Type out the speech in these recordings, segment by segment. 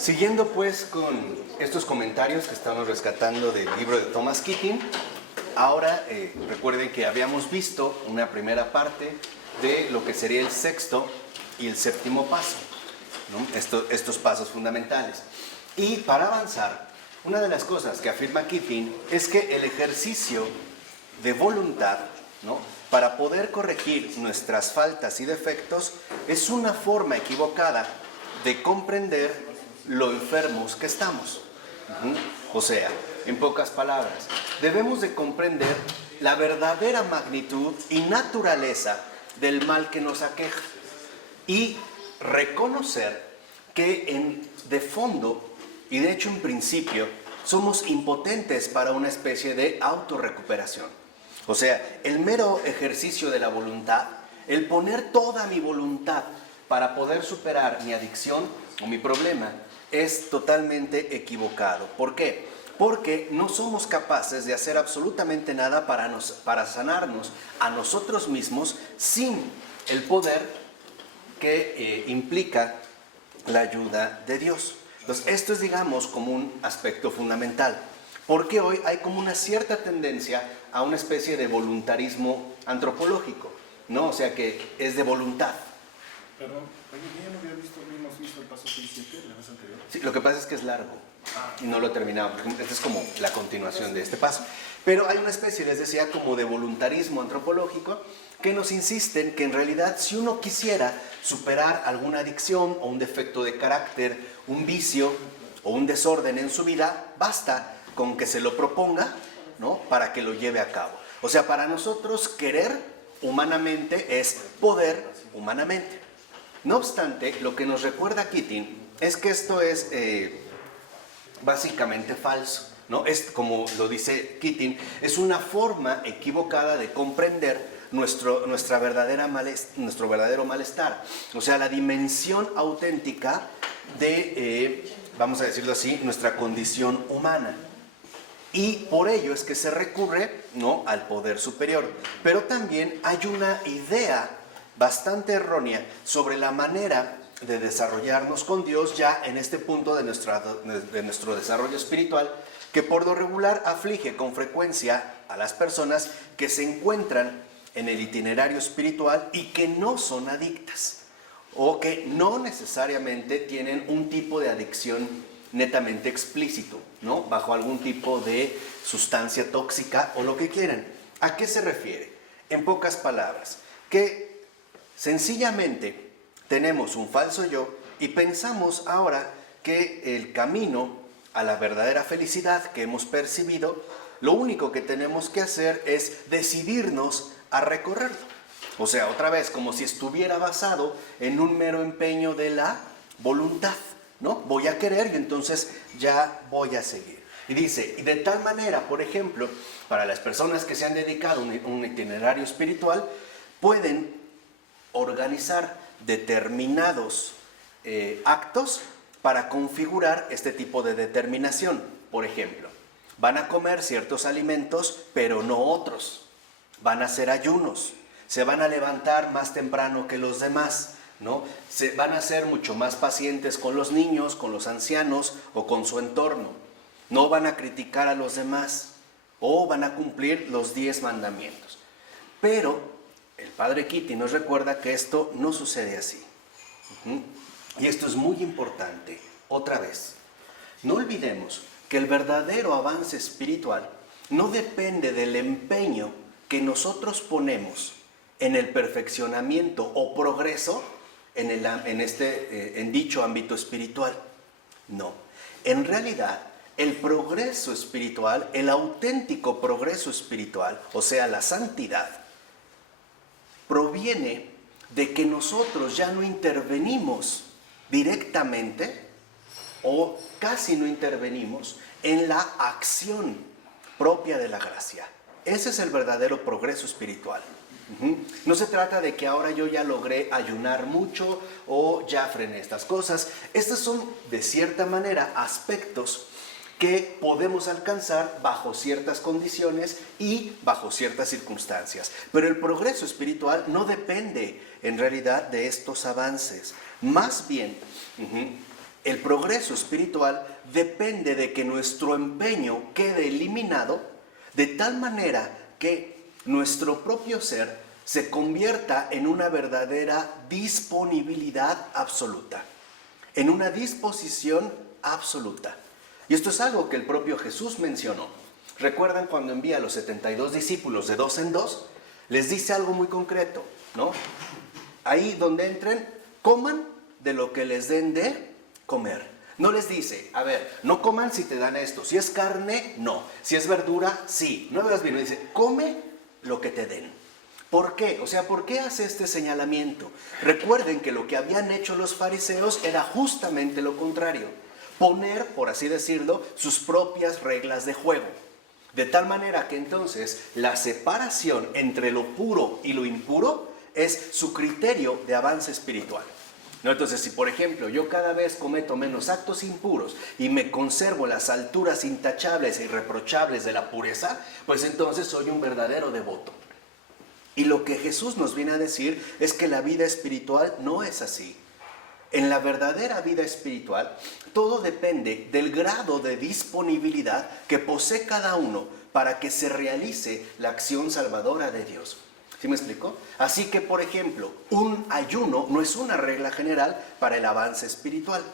Siguiendo pues con estos comentarios que estamos rescatando del libro de Thomas Keating, ahora recuerden que habíamos visto una primera parte de lo que sería el sexto y el séptimo paso, ¿no? Estos pasos fundamentales. Y para avanzar, una de las cosas que afirma Keating es que el ejercicio de voluntad, ¿no?, para poder corregir nuestras faltas y defectos es una forma equivocada de comprender lo enfermos que estamos. O sea, en pocas palabras, debemos de comprender la verdadera magnitud y naturaleza del mal que nos aqueja y reconocer que de fondo, y de hecho en principio, somos impotentes para una especie de autorrecuperación. O sea, el mero ejercicio de la voluntad, el poner toda mi voluntad para poder superar mi adicción o mi problema, es totalmente equivocado. ¿Por qué? Porque no somos capaces de hacer absolutamente nada para sanarnos a nosotros mismos sin el poder que implica la ayuda de Dios. Entonces, esto es, digamos, como un aspecto fundamental. Porque hoy hay como una cierta tendencia a una especie de voluntarismo antropológico, ¿no? O sea, que es de voluntad. Pero, oye, yo no había visto, el paso 6 y 7 la vez anterior. Sí, lo que pasa es que es largo y no lo he terminado. Esta es como la continuación de este paso. Pero hay una especie, les decía, como de voluntarismo antropológico que nos insisten que en realidad si uno quisiera superar alguna adicción o un defecto de carácter, un vicio o un desorden en su vida, basta con que se lo proponga, ¿no?, para que lo lleve a cabo. O sea, para nosotros querer humanamente es poder humanamente. No obstante, lo que nos recuerda Keating es que esto es básicamente falso, ¿no? Es, como lo dice Keating, es una forma equivocada de comprender nuestro verdadero malestar. O sea, la dimensión auténtica de, vamos a decirlo así, nuestra condición humana. Y por ello es que se recurre, ¿no?, al poder superior. Pero también hay una idea bastante errónea sobre la manera de desarrollarnos con Dios ya en este punto de nuestro desarrollo espiritual, que por lo regular aflige con frecuencia a las personas que se encuentran en el itinerario espiritual y que no son adictas o que no necesariamente tienen un tipo de adicción netamente explícito, ¿no?, bajo algún tipo de sustancia tóxica o lo que quieran. ¿A qué se refiere? En pocas palabras, que sencillamente tenemos un falso yo y pensamos ahora que el camino a la verdadera felicidad que hemos percibido, lo único que tenemos que hacer es decidirnos a recorrerlo. O sea, otra vez, como si estuviera basado en un mero empeño de la voluntad, ¿no? Voy a querer y entonces ya voy a seguir. Y dice, y de tal manera, por ejemplo, para las personas que se han dedicado a un itinerario espiritual, pueden organizar determinados actos para configurar este tipo de determinación. Por ejemplo, van a comer ciertos alimentos, pero no otros. Van a hacer ayunos. Se van a levantar más temprano que los demás, ¿no? Se van a ser mucho más pacientes con los niños, con los ancianos o con su entorno. No van a criticar a los demás o van a cumplir los 10 mandamientos. Pero el padre Keating nos recuerda que esto no sucede así. Y esto es muy importante. Otra vez, no olvidemos que el verdadero avance espiritual no depende del empeño que nosotros ponemos en el perfeccionamiento o progreso en dicho ámbito espiritual. No, en realidad el progreso espiritual, el auténtico progreso espiritual, o sea, la santidad, proviene de que nosotros ya no intervenimos directamente o casi no intervenimos en la acción propia de la gracia. Ese es el verdadero progreso espiritual. No se trata de que ahora yo ya logré ayunar mucho o ya frené estas cosas. Estas son, de cierta manera, aspectos que podemos alcanzar bajo ciertas condiciones y bajo ciertas circunstancias. Pero el progreso espiritual no depende, en realidad, de estos avances. Más bien, El progreso espiritual depende de que nuestro empeño quede eliminado de tal manera que nuestro propio ser se convierta en una verdadera disponibilidad absoluta, en una disposición absoluta. Y esto es algo que el propio Jesús mencionó. ¿Recuerdan cuando envía a los 72 discípulos de dos en dos? Les dice algo muy concreto, ¿no? Ahí donde entren, coman de lo que les den de comer. No les dice, a ver, no coman si te dan esto. Si es carne, no. Si es verdura, sí. No veas bien, dice, come lo que te den. ¿Por qué? O sea, ¿por qué hace este señalamiento? Recuerden que lo que habían hecho los fariseos era justamente lo contrario. Poner, por así decirlo, sus propias reglas de juego. De tal manera que entonces la separación entre lo puro y lo impuro es su criterio de avance espiritual. ¿No? Entonces, si por ejemplo yo cada vez cometo menos actos impuros y me conservo las alturas intachables e irreprochables de la pureza, pues entonces soy un verdadero devoto. Y lo que Jesús nos viene a decir es que la vida espiritual no es así. En la verdadera vida espiritual, todo depende del grado de disponibilidad que posee cada uno para que se realice la acción salvadora de Dios. ¿Sí me explico? Así que, por ejemplo, un ayuno no es una regla general para el avance espiritual.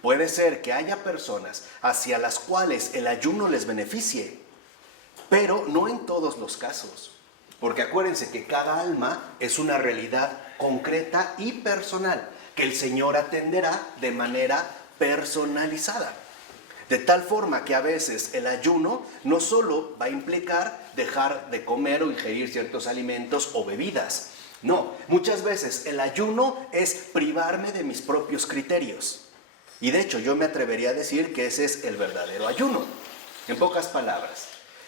Puede ser que haya personas hacia las cuales el ayuno les beneficie, pero no en todos los casos. Porque acuérdense que cada alma es una realidad concreta y personal que el Señor atenderá de manera personalizada. De tal forma que a veces el ayuno no solo va a implicar dejar de comer o ingerir ciertos alimentos o bebidas. No, muchas veces el ayuno es privarme de mis propios criterios. Y de hecho yo me atrevería a decir que ese es el verdadero ayuno. En pocas palabras,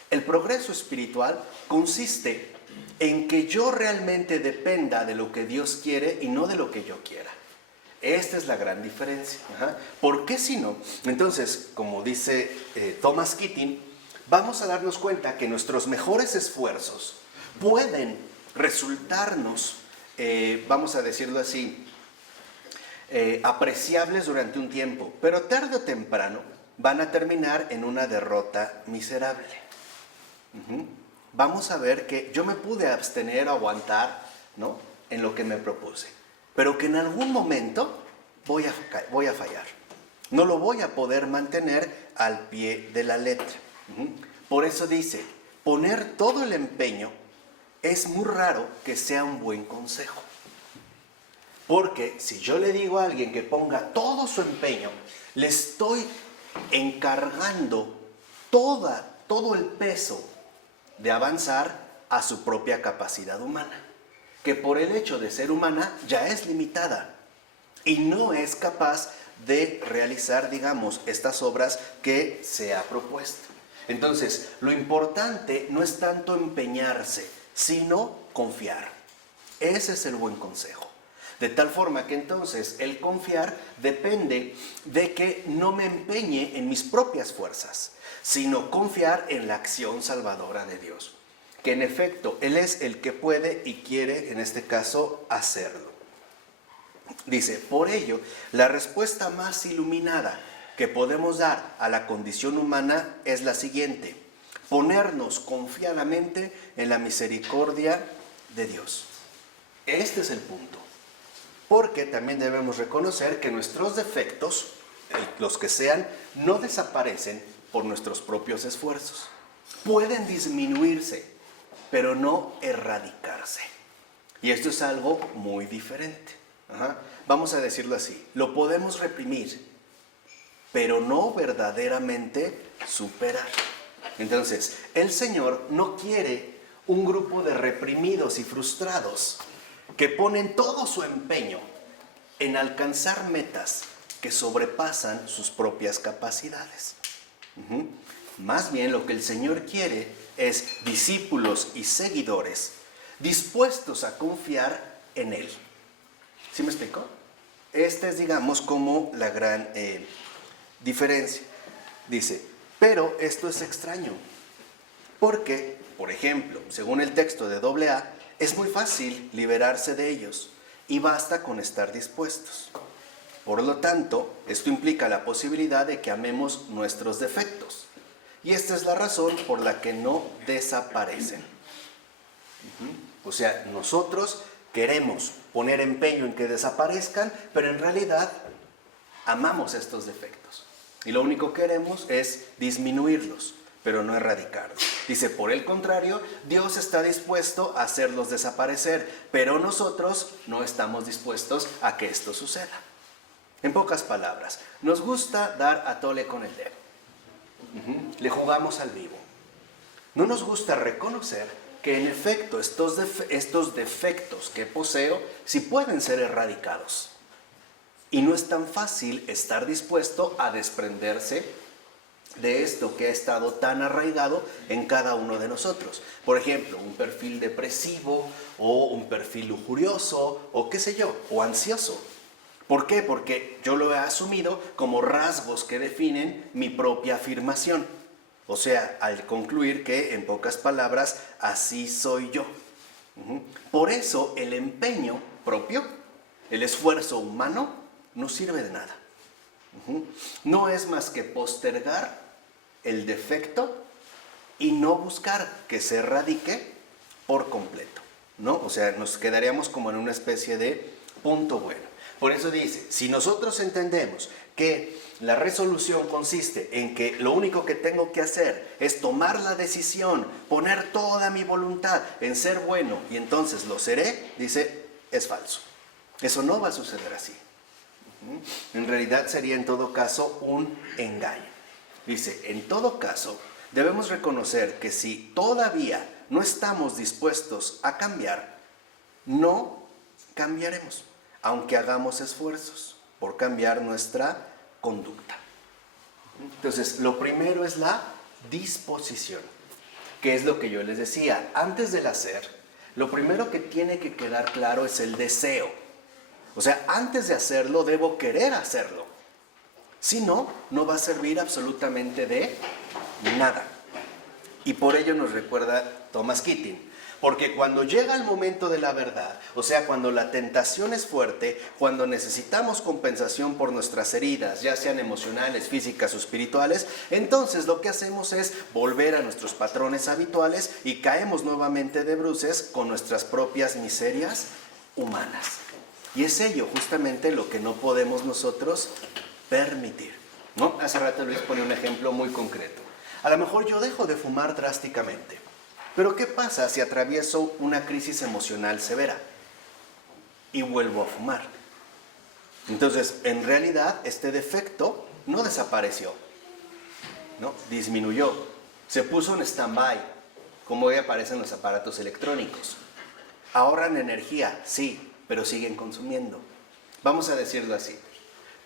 el progreso espiritual consiste en que yo realmente dependa de lo que Dios quiere y no de lo que yo quiera. Esta es la gran diferencia. ¿Por qué si no? Entonces, como dice Thomas Keating, vamos a darnos cuenta que nuestros mejores esfuerzos pueden resultarnos, vamos a decirlo así, apreciables durante un tiempo, pero tarde o temprano van a terminar en una derrota miserable. Vamos a ver que yo me pude abstener o aguantar, ¿no?, en lo que me propuse, pero que en algún momento voy a fallar. No lo voy a poder mantener al pie de la letra. Por eso dice, poner todo el empeño es muy raro que sea un buen consejo. Porque si yo le digo a alguien que ponga todo su empeño, le estoy encargando todo el peso de avanzar a su propia capacidad humana, que por el hecho de ser humana ya es limitada y no es capaz de realizar, digamos, estas obras que se ha propuesto. Entonces, lo importante no es tanto empeñarse, sino confiar. Ese es el buen consejo. De tal forma que entonces el confiar depende de que no me empeñe en mis propias fuerzas, sino confiar en la acción salvadora de Dios, que en efecto Él es el que puede y quiere, en este caso, hacerlo. Dice, por ello, la respuesta más iluminada que podemos dar a la condición humana es la siguiente: ponernos confiadamente en la misericordia de Dios. Este es el punto. Porque también debemos reconocer que nuestros defectos, los que sean, no desaparecen por nuestros propios esfuerzos. Pueden disminuirse, pero no erradicarse. Y esto es algo muy diferente. Vamos a decirlo así, lo podemos reprimir, pero no verdaderamente superar. Entonces, el Señor no quiere un grupo de reprimidos y frustrados que ponen todo su empeño en alcanzar metas que sobrepasan sus propias capacidades. Más bien lo que el Señor quiere es discípulos y seguidores dispuestos a confiar en Él. ¿Sí me explico? Esta es, digamos, como la gran diferencia. Dice, pero esto es extraño, porque, por ejemplo, según el texto de AA, es muy fácil liberarse de ellos y basta con estar dispuestos. Por lo tanto, esto implica la posibilidad de que amemos nuestros defectos. Y esta es la razón por la que no desaparecen. O sea, nosotros queremos poner empeño en que desaparezcan, pero en realidad amamos estos defectos. Y lo único que queremos es disminuirlos, pero no erradicarlos. Dice, por el contrario, Dios está dispuesto a hacerlos desaparecer, pero nosotros no estamos dispuestos a que esto suceda. En pocas palabras, nos gusta dar a tole con el dedo. Le jugamos al vivo. No nos gusta reconocer que en efecto estos defectos que poseo sí pueden ser erradicados. Y no es tan fácil estar dispuesto a desprenderse de esto que ha estado tan arraigado en cada uno de nosotros. Por ejemplo, un perfil depresivo o un perfil lujurioso o qué sé yo, o ansioso. ¿Por qué? Porque yo lo he asumido como rasgos que definen mi propia afirmación. O sea, al concluir que, en pocas palabras, así soy yo. Por eso el empeño propio, el esfuerzo humano, no sirve de nada. No es más que postergar el defecto y no buscar que se erradique por completo, ¿no? O sea, nos quedaríamos como en una especie de punto bueno. Por eso dice, si nosotros entendemos que la resolución consiste en que lo único que tengo que hacer es tomar la decisión, poner toda mi voluntad en ser bueno y entonces lo seré, dice, es falso. Eso no va a suceder así. En realidad sería en todo caso un engaño. Dice, en todo caso, debemos reconocer que si todavía no estamos dispuestos a cambiar, no cambiaremos, aunque hagamos esfuerzos por cambiar nuestra conducta. Entonces, lo primero es la disposición, que es lo que yo les decía. Antes del hacer, lo primero que tiene que quedar claro es el deseo. O sea, antes de hacerlo, debo querer hacerlo. Si no, no va a servir absolutamente de nada. Y por ello nos recuerda Thomas Keating. Porque cuando llega el momento de la verdad, o sea, cuando la tentación es fuerte, cuando necesitamos compensación por nuestras heridas, ya sean emocionales, físicas o espirituales, entonces lo que hacemos es volver a nuestros patrones habituales y caemos nuevamente de bruces con nuestras propias miserias humanas. Y es ello justamente lo que no podemos nosotros permitir, ¿no? Hace rato Luis pone un ejemplo muy concreto. A lo mejor yo dejo de fumar drásticamente, pero ¿qué pasa si atravieso una crisis emocional severa y vuelvo a fumar? Entonces, en realidad, este defecto no desapareció, ¿no? Disminuyó, se puso en stand-by, como hoy aparecen los aparatos electrónicos. Ahorran energía, sí, pero siguen consumiendo. Vamos a decirlo así.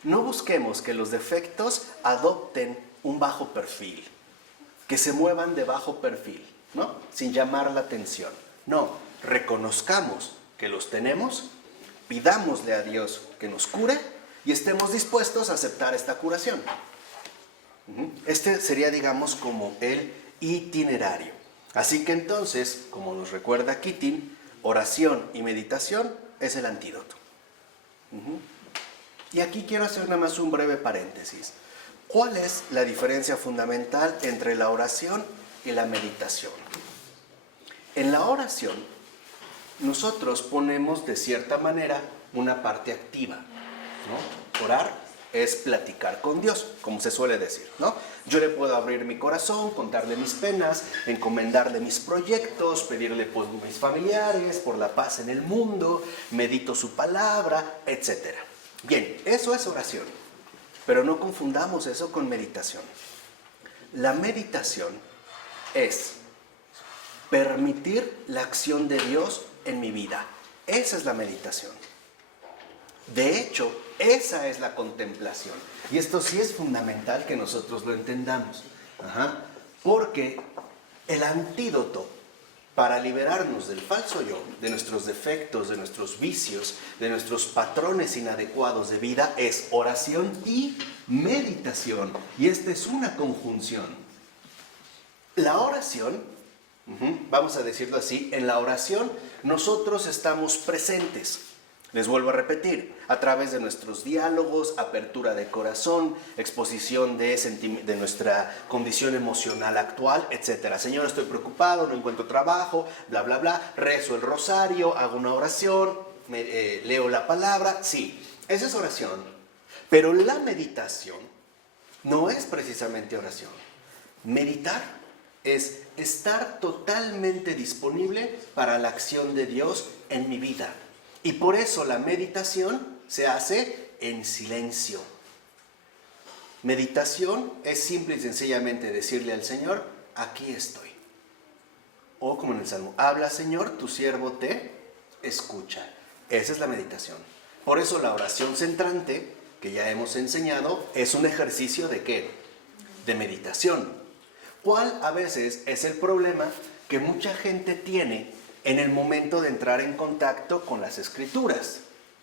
No busquemos que los defectos adopten un bajo perfil, que se muevan de bajo perfil, ¿no? Sin llamar la atención. No, reconozcamos que los tenemos, pidámosle a Dios que nos cure y estemos dispuestos a aceptar esta curación. Este sería, digamos, como el itinerario. Así que entonces, como nos recuerda Keating, oración y meditación es el antídoto. Y aquí quiero hacer nada más un breve paréntesis. ¿Cuál es la diferencia fundamental entre la oración y la meditación? En la oración, nosotros ponemos de cierta manera una parte activa, ¿no? Orar es platicar con Dios, como se suele decir, ¿no? Yo le puedo abrir mi corazón, contarle mis penas, encomendarle mis proyectos, pedirle por mis familiares, por la paz en el mundo, medito su palabra, etc. Bien, eso es oración, pero no confundamos eso con meditación. La meditación es permitir la acción de Dios en mi vida. Esa es la meditación. De hecho, esa es la contemplación. Y esto sí es fundamental que nosotros lo entendamos. Porque el antídoto para liberarnos del falso yo, de nuestros defectos, de nuestros vicios, de nuestros patrones inadecuados de vida, es oración y meditación. Y esta es una conjunción. La oración, vamos a decirlo así, en la oración nosotros estamos presentes. Les vuelvo a repetir, a través de nuestros diálogos, apertura de corazón, exposición de nuestra condición emocional actual, etc. Señor, estoy preocupado, no encuentro trabajo, bla, bla, bla. Rezo el rosario, hago una oración, leo la palabra. Sí, esa es oración. Pero la meditación no es precisamente oración. Meditar es estar totalmente disponible para la acción de Dios en mi vida. Y por eso la meditación se hace en silencio. Meditación es simple y sencillamente decirle al Señor, aquí estoy. O como en el Salmo, habla Señor, tu siervo te escucha. Esa es la meditación. Por eso la oración centrante, que ya hemos enseñado, es un ejercicio ¿de qué? De meditación. ¿Cuál a veces es el problema que mucha gente tiene en el momento de entrar en contacto con las Escrituras,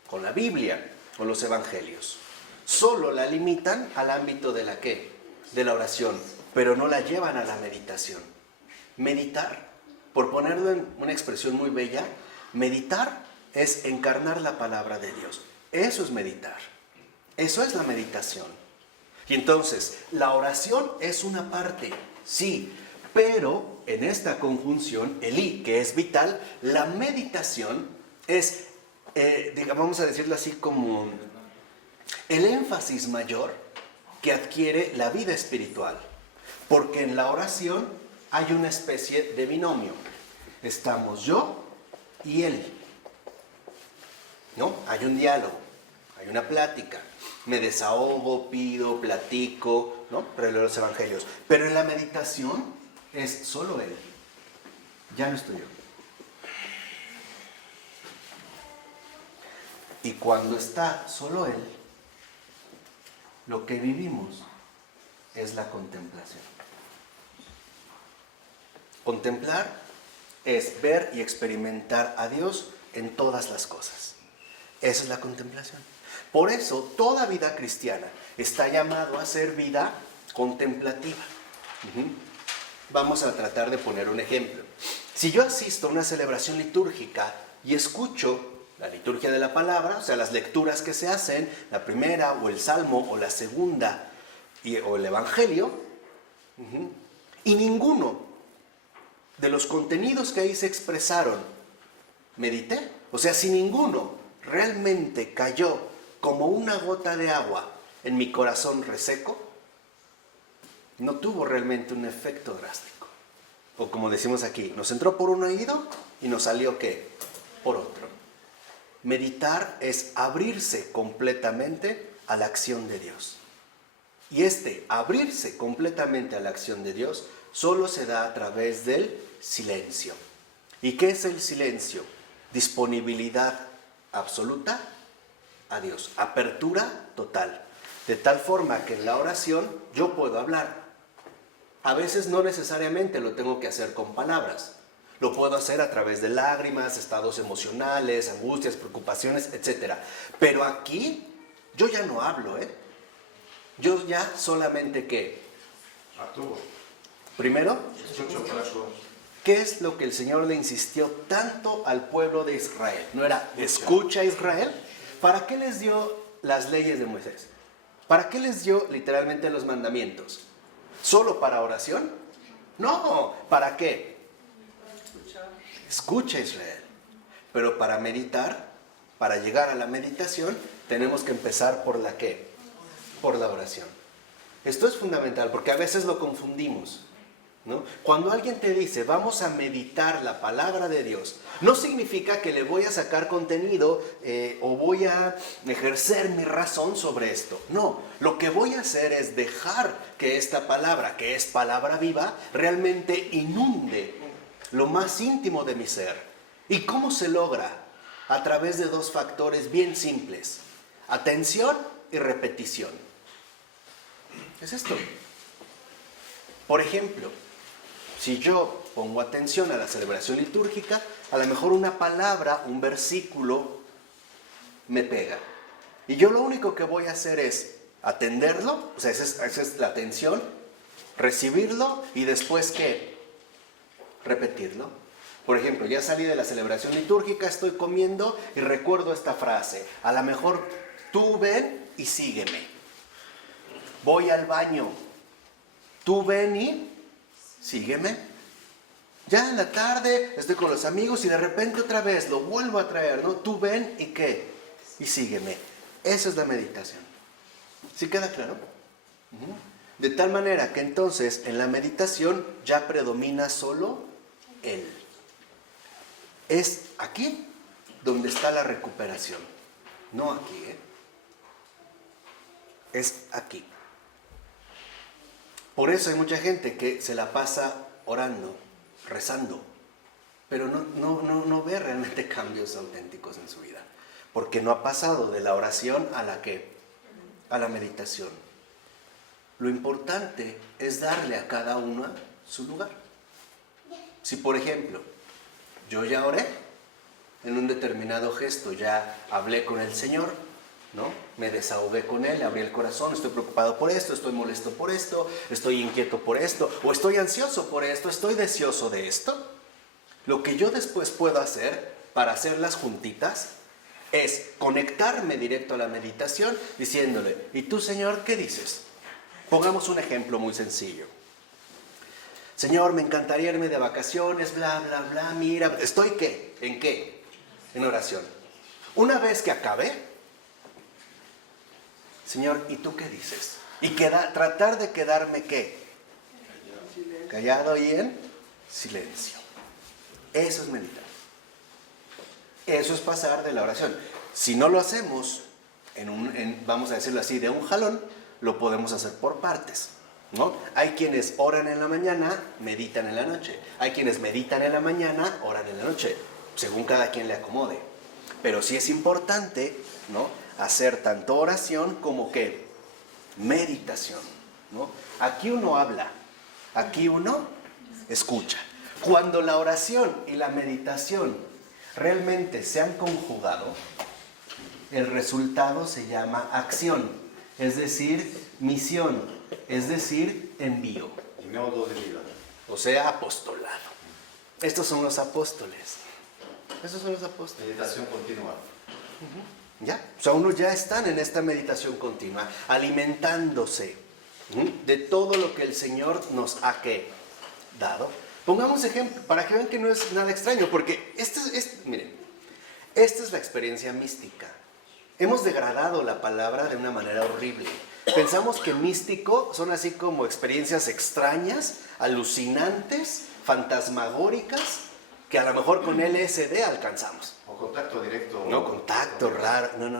con la Biblia, con los Evangelios? Solo la limitan al ámbito de la ¿qué? De la oración, pero no la llevan a la meditación. Meditar, por ponerlo en una expresión muy bella, meditar es encarnar la palabra de Dios. Eso es meditar. Eso es la meditación. Y entonces, la oración es una parte, sí, pero en esta conjunción, el I, que es vital, la meditación es, vamos a decirlo así como el énfasis mayor que adquiere la vida espiritual. Porque en la oración hay una especie de binomio. Estamos yo y él. ¿No? Hay un diálogo, hay una plática. Me desahogo, pido, platico, ¿no? Releo los evangelios. Pero en la meditación es solo él. Ya no estoy yo. Y cuando está solo él, lo que vivimos es la contemplación. Contemplar es ver y experimentar a Dios en todas las cosas. Esa es la contemplación. Por eso, toda vida cristiana está llamado a ser vida contemplativa. Vamos a tratar de poner un ejemplo. Si yo asisto a una celebración litúrgica y escucho la liturgia de la palabra, o sea, las lecturas que se hacen, la primera o el salmo o la segunda o el evangelio, y ninguno de los contenidos que ahí se expresaron medité, o sea, si ninguno realmente cayó como una gota de agua en mi corazón reseco, no tuvo realmente un efecto drástico. O como decimos aquí, nos entró por un oído y nos salió ¿qué? Por otro. Meditar es abrirse completamente a la acción de Dios. Y abrirse completamente a la acción de Dios solo se da a través del silencio. ¿Y qué es el silencio? Disponibilidad absoluta a Dios, apertura total. De tal forma que en la oración yo puedo hablar. A veces no necesariamente lo tengo que hacer con palabras. Lo puedo hacer a través de lágrimas, estados emocionales, angustias, preocupaciones, etc. Pero aquí yo ya no hablo, Yo ya solamente ¿qué? Actúo. Primero, Escucho para actuar. ¿qué es lo que el Señor le insistió tanto al pueblo de Israel? ¿No era escucha Israel? ¿Para qué les dio las leyes de Moisés? ¿Para qué les dio literalmente los mandamientos? ¿Solo para oración? No, ¿para qué? Escucha Israel. Pero para meditar, para llegar a la meditación, tenemos que empezar por la ¿qué? Por la oración. Esto es fundamental porque a veces lo confundimos, ¿no? Cuando alguien te dice, vamos a meditar la palabra de Dios, no significa que le voy a sacar contenido o voy a ejercer mi razón sobre esto. No, lo que voy a hacer es dejar que esta palabra, que es palabra viva, realmente inunde lo más íntimo de mi ser. ¿Y cómo se logra? A través de dos factores bien simples: atención y repetición. Es esto. Por ejemplo, si yo pongo atención a la celebración litúrgica, a lo mejor una palabra, un versículo me pega. Y yo lo único que voy a hacer es atenderlo, o sea, esa es la atención, recibirlo y después ¿qué? Repetirlo. Por ejemplo, ya salí de la celebración litúrgica, estoy comiendo y recuerdo esta frase. A lo mejor tú ven y sígueme. Voy al baño. Tú ven y sígueme. Ya en la tarde estoy con los amigos y de repente otra vez lo vuelvo a traer, ¿no? Tú ven y ¿qué? Y sígueme. Esa es la meditación. ¿Sí queda claro? De tal manera que entonces en la meditación ya predomina solo Él. Es aquí donde está la recuperación. No aquí, ¿eh? Es aquí. Por eso hay mucha gente que se la pasa orando, rezando, pero no ve realmente cambios auténticos en su vida. Porque no ha pasado de la oración a la ¿qué? A la meditación. Lo importante es darle a cada una su lugar. Si por ejemplo, yo ya oré, en un determinado gesto ya hablé con el Señor, ¿no? Me desahogué con Él, abrí el corazón, estoy preocupado por esto, estoy molesto por esto, estoy inquieto por esto, o estoy ansioso por esto, estoy deseoso de esto. Lo que yo después puedo hacer para hacerlas juntitas es conectarme directo a la meditación diciéndole, ¿y tú, Señor, qué dices? Pongamos un ejemplo muy sencillo. Señor, me encantaría irme de vacaciones, bla, bla, bla, mira, ¿estoy qué? ¿En qué? En oración. Una vez que acabe, Señor, ¿y tú qué dices? Y tratar de quedarme ¿qué? Callado y en silencio. Eso es meditar. Eso es pasar de la oración. Si no lo hacemos, vamos a decirlo así, de un jalón, lo podemos hacer por partes, ¿no? Hay quienes oran en la mañana, meditan en la noche. Hay quienes meditan en la mañana, oran en la noche, según cada quien le acomode. Pero sí es importante, ¿no?, hacer tanto oración como ¿qué? Meditación, ¿no? Aquí uno habla, aquí uno escucha. Cuando la oración y la meditación realmente se han conjugado, el resultado se llama acción, es decir, misión, es decir, envío. Modo de vida. O sea, apostolado. Estos son los apóstoles. Estos son los apóstoles. Meditación continua. ¿Ya? O sea, unos ya están en esta meditación continua, alimentándose de todo lo que el Señor nos ha dado. Pongamos ejemplo, para que vean que no es nada extraño, porque miren, esta es la experiencia mística. Hemos degradado la palabra de una manera horrible. Pensamos que místico son así como experiencias extrañas, alucinantes, fantasmagóricas, que a lo mejor con LSD alcanzamos. O contacto directo. No, contacto raro. No.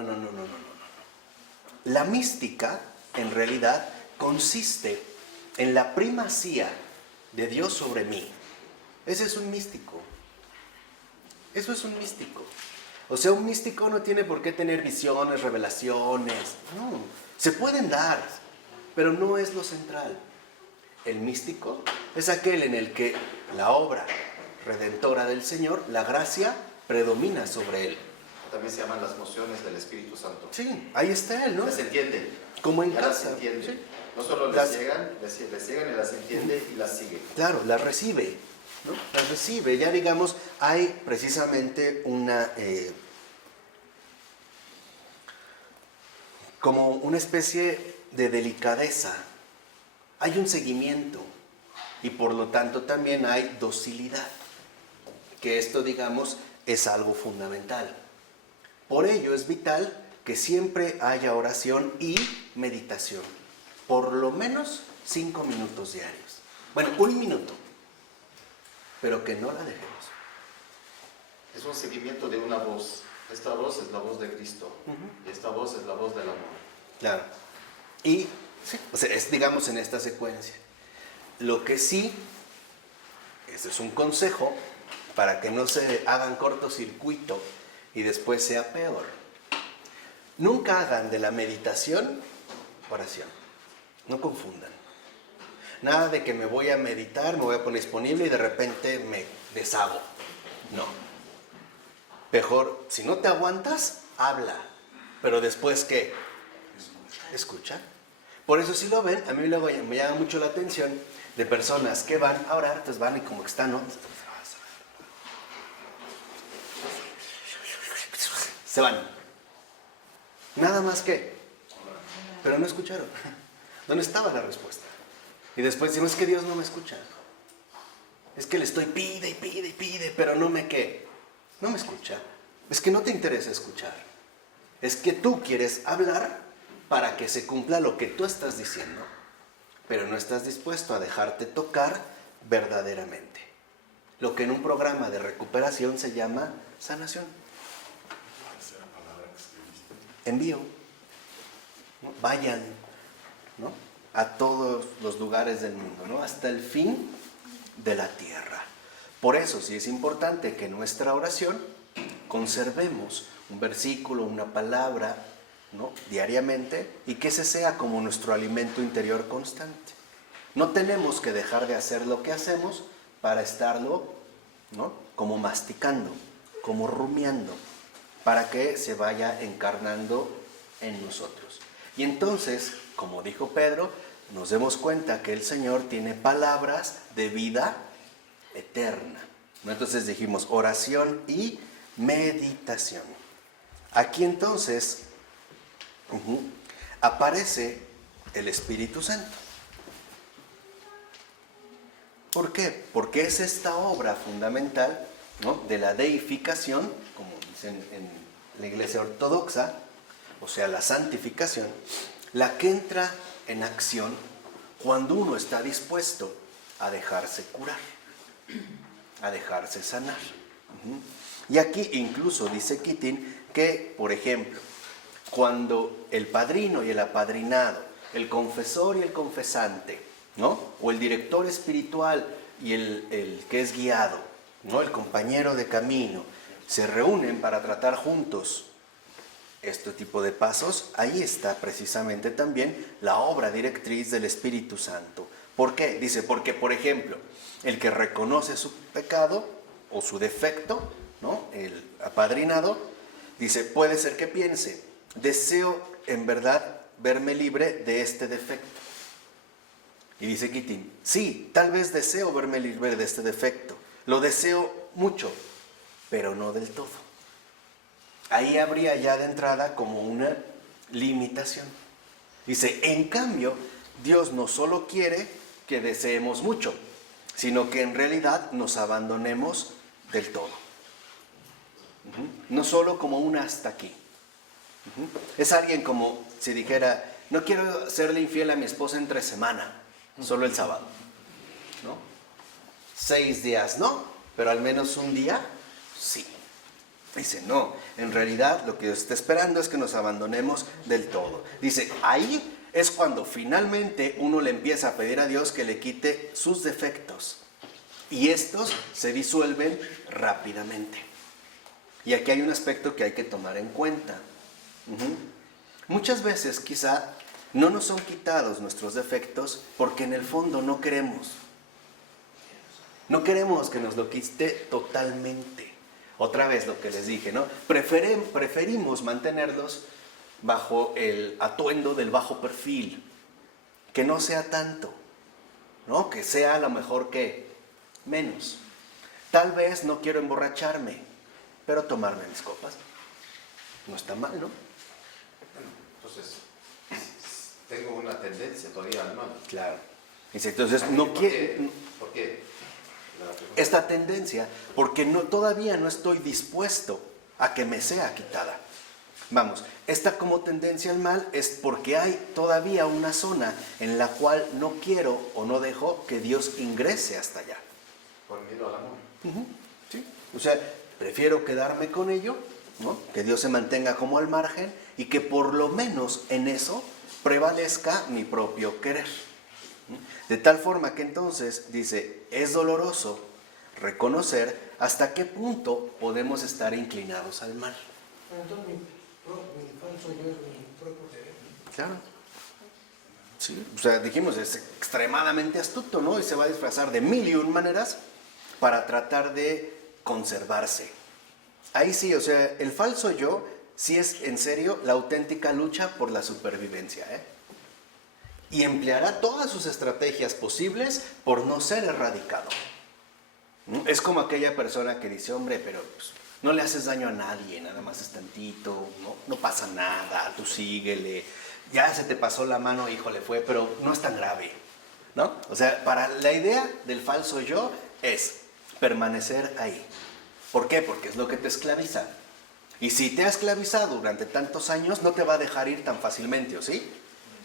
La mística, en realidad, consiste en la primacía de Dios sobre mí. Ese es un místico. Eso es un místico. O sea, un místico no tiene por qué tener visiones, revelaciones. No, se pueden dar, pero no es lo central. El místico es aquel en el que la obra redentora del Señor, la gracia, predomina sobre él. También se llaman las mociones del Espíritu Santo. Sí, ahí está él, ¿no? Las entiende. Como en Ya las casa. entiende. Sí. No solo Las- les llegan y las entiende y las sigue. Claro, las recibe, ¿no? Las recibe. Ya digamos, hay precisamente como una especie de delicadeza. Hay un seguimiento y por lo tanto también hay docilidad. Que esto, digamos, es algo fundamental. Por ello es vital que siempre haya oración y meditación. Por lo menos 5 minutos diarios. Bueno, 1 minuto. Pero que no la dejemos. Es un seguimiento de una voz. Esta voz es la voz de Cristo. Y esta voz es la voz del amor. Claro. Y, sí, o sea, es, digamos, en esta secuencia. Lo que sí, este es un consejo para que no se hagan cortocircuito y después sea peor. Nunca hagan de la meditación oración. No confundan. Nada de que me voy a meditar, me voy a poner disponible y de repente me deshago. No. Mejor, si no te aguantas, habla. Pero después, ¿qué? Escucha. Por eso si lo ven, a mí luego me llama mucho la atención de personas que van a orar, entonces van y como que están, ¿no? Se van. Nada más que. Pero no escucharon. ¿Dónde estaba la respuesta? Y después decimos, es que Dios no me escucha. Es que le estoy pide y pide y pide, pero no me qué. No me escucha. Es que no te interesa escuchar. Es que tú quieres hablar para que se cumpla lo que tú estás diciendo, pero no estás dispuesto a dejarte tocar verdaderamente. Lo que en un programa de recuperación se llama sanación. Envío. ¿No? Vayan, ¿no?, a todos los lugares del mundo, ¿no?, hasta el fin de la tierra. Por eso sí es importante que en nuestra oración conservemos un versículo, una palabra, ¿no?, diariamente, y que ese sea como nuestro alimento interior constante. No tenemos que dejar de hacer lo que hacemos para estarlo, ¿no?, como masticando, como rumiando, para que se vaya encarnando en nosotros. Y entonces, como dijo Pedro, nos demos cuenta que el Señor tiene palabras de vida eterna, ¿no? Entonces dijimos oración y meditación. Aquí entonces aparece el Espíritu Santo. ¿Por qué? Porque es esta obra fundamental, ¿no?, de la deificación, como dicen en la Iglesia Ortodoxa, o sea, la santificación, la que entra en acción cuando uno está dispuesto a dejarse curar, a dejarse sanar. Y aquí incluso dice Keating que, por ejemplo, cuando el padrino y el apadrinado, el confesor y el confesante, ¿no?, o el director espiritual y el que es guiado, ¿no?, el compañero de camino, se reúnen para tratar juntos este tipo de pasos, ahí está precisamente también la obra directriz del Espíritu Santo. ¿Por qué? Dice, porque por ejemplo, el que reconoce su pecado o su defecto, ¿no?, el apadrinado, dice, puede ser que piense, deseo en verdad verme libre de este defecto. Y dice Keating, sí, tal vez deseo verme libre de este defecto, lo deseo mucho, pero no del todo. Ahí habría ya de entrada como una limitación. Dice, en cambio, Dios no solo quiere que deseemos mucho, sino que en realidad nos abandonemos del todo. No solo como un hasta aquí. Es alguien como si dijera, no quiero serle infiel a mi esposa entre semana, solo el sábado, ¿no? 6 días, ¿no? Pero al menos un día, sí. Dice, no, en realidad lo que Dios está esperando es que nos abandonemos del todo. Dice, ahí es cuando finalmente uno le empieza a pedir a Dios que le quite sus defectos. Y estos se disuelven rápidamente. Y aquí hay un aspecto que hay que tomar en cuenta. Muchas veces quizá no nos son quitados nuestros defectos porque en el fondo no queremos. No queremos que nos lo quite totalmente. Otra vez lo que les dije, ¿no? Preferimos mantenerlos bajo el atuendo del bajo perfil. Que no sea tanto, ¿no? Que sea a lo mejor que menos. Tal vez no quiero emborracharme, pero tomarme mis copas. No está mal, ¿no? Entonces, tengo una tendencia todavía al mal. Claro. Dice, entonces no quiero... ¿Por qué? Esta tendencia, porque todavía no estoy dispuesto a que me sea quitada. Vamos, esta como tendencia al mal es porque hay todavía una zona en la cual no quiero o no dejo que Dios ingrese hasta allá. Por miedo al amor. ¿Sí? O sea, prefiero quedarme con ello, ¿no?, que Dios se mantenga como al margen y que por lo menos en eso prevalezca mi propio querer. De tal forma que entonces, dice, es doloroso reconocer hasta qué punto podemos estar inclinados al mal. Entonces mi falso yo es mi propio querer. Claro. Sí, o sea, dijimos, es extremadamente astuto, ¿no? Y se va a disfrazar de 1000 y un maneras para tratar de conservarse. Ahí sí, o sea, el falso yo sí es en serio la auténtica lucha por la supervivencia, ¿eh? Y empleará todas sus estrategias posibles por no ser erradicado. Es como aquella persona que dice, hombre, pero pues, No le haces daño a nadie, nada más es tantito, no pasa nada, tú síguele. Ya se te pasó la mano, híjole, fue, pero no es tan grave, ¿no? O sea, para la idea del falso yo es permanecer ahí. ¿Por qué? Porque es lo que te esclaviza. Y si te ha esclavizado durante tantos años, no te va a dejar ir tan fácilmente, ¿o sí?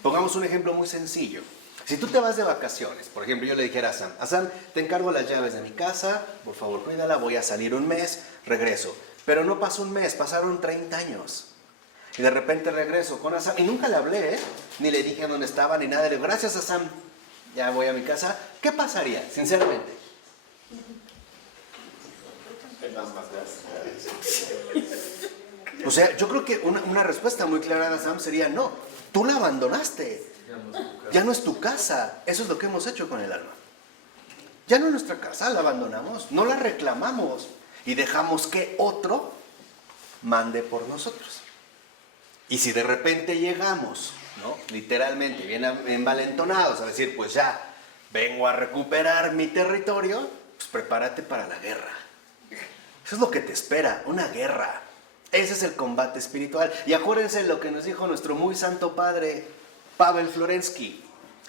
Pongamos un ejemplo muy sencillo. Si tú te vas de vacaciones, por ejemplo, yo le dijera a Sam, te encargo las llaves de mi casa, por favor cuídala, voy a salir un mes, regreso. Pero no pasó un mes, pasaron 30 años. Y de repente regreso con Sam, y nunca le hablé, ni le dije dónde estaba, ni nada. Le digo, gracias a Sam, ya voy a mi casa. ¿Qué pasaría, sinceramente? O sea, yo creo que una respuesta muy clara de Sam sería, no, tú la abandonaste. Ya no es tu casa. Eso es lo que hemos hecho con el alma. Ya no es nuestra casa, la abandonamos, no la reclamamos y dejamos que otro mande por nosotros. Y si de repente llegamos, ¿no?, literalmente bien envalentonados a decir, pues ya, vengo a recuperar mi territorio, pues prepárate para la guerra. Eso es lo que te espera, una guerra. Ese es el combate espiritual. Y acuérdense lo que nos dijo nuestro muy santo padre Pavel Florensky.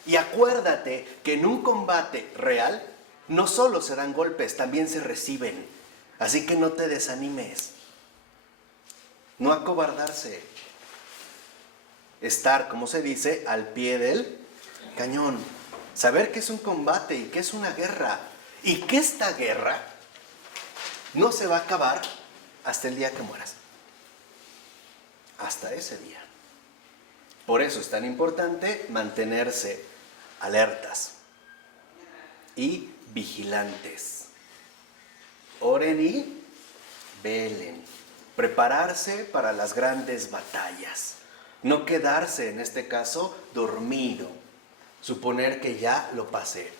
Y acuérdate que en un combate real no solo se dan golpes, también se reciben. Así que no te desanimes. No acobardarse. Estar, como se dice, al pie del cañón. Saber que es un combate y que es una guerra. Y que esta guerra no se va a acabar hasta el día que mueras. Hasta ese día. Por eso es tan importante mantenerse alertas y vigilantes. Oren y velen. Prepararse para las grandes batallas. No quedarse, en este caso, dormido. Suponer que ya lo pasé.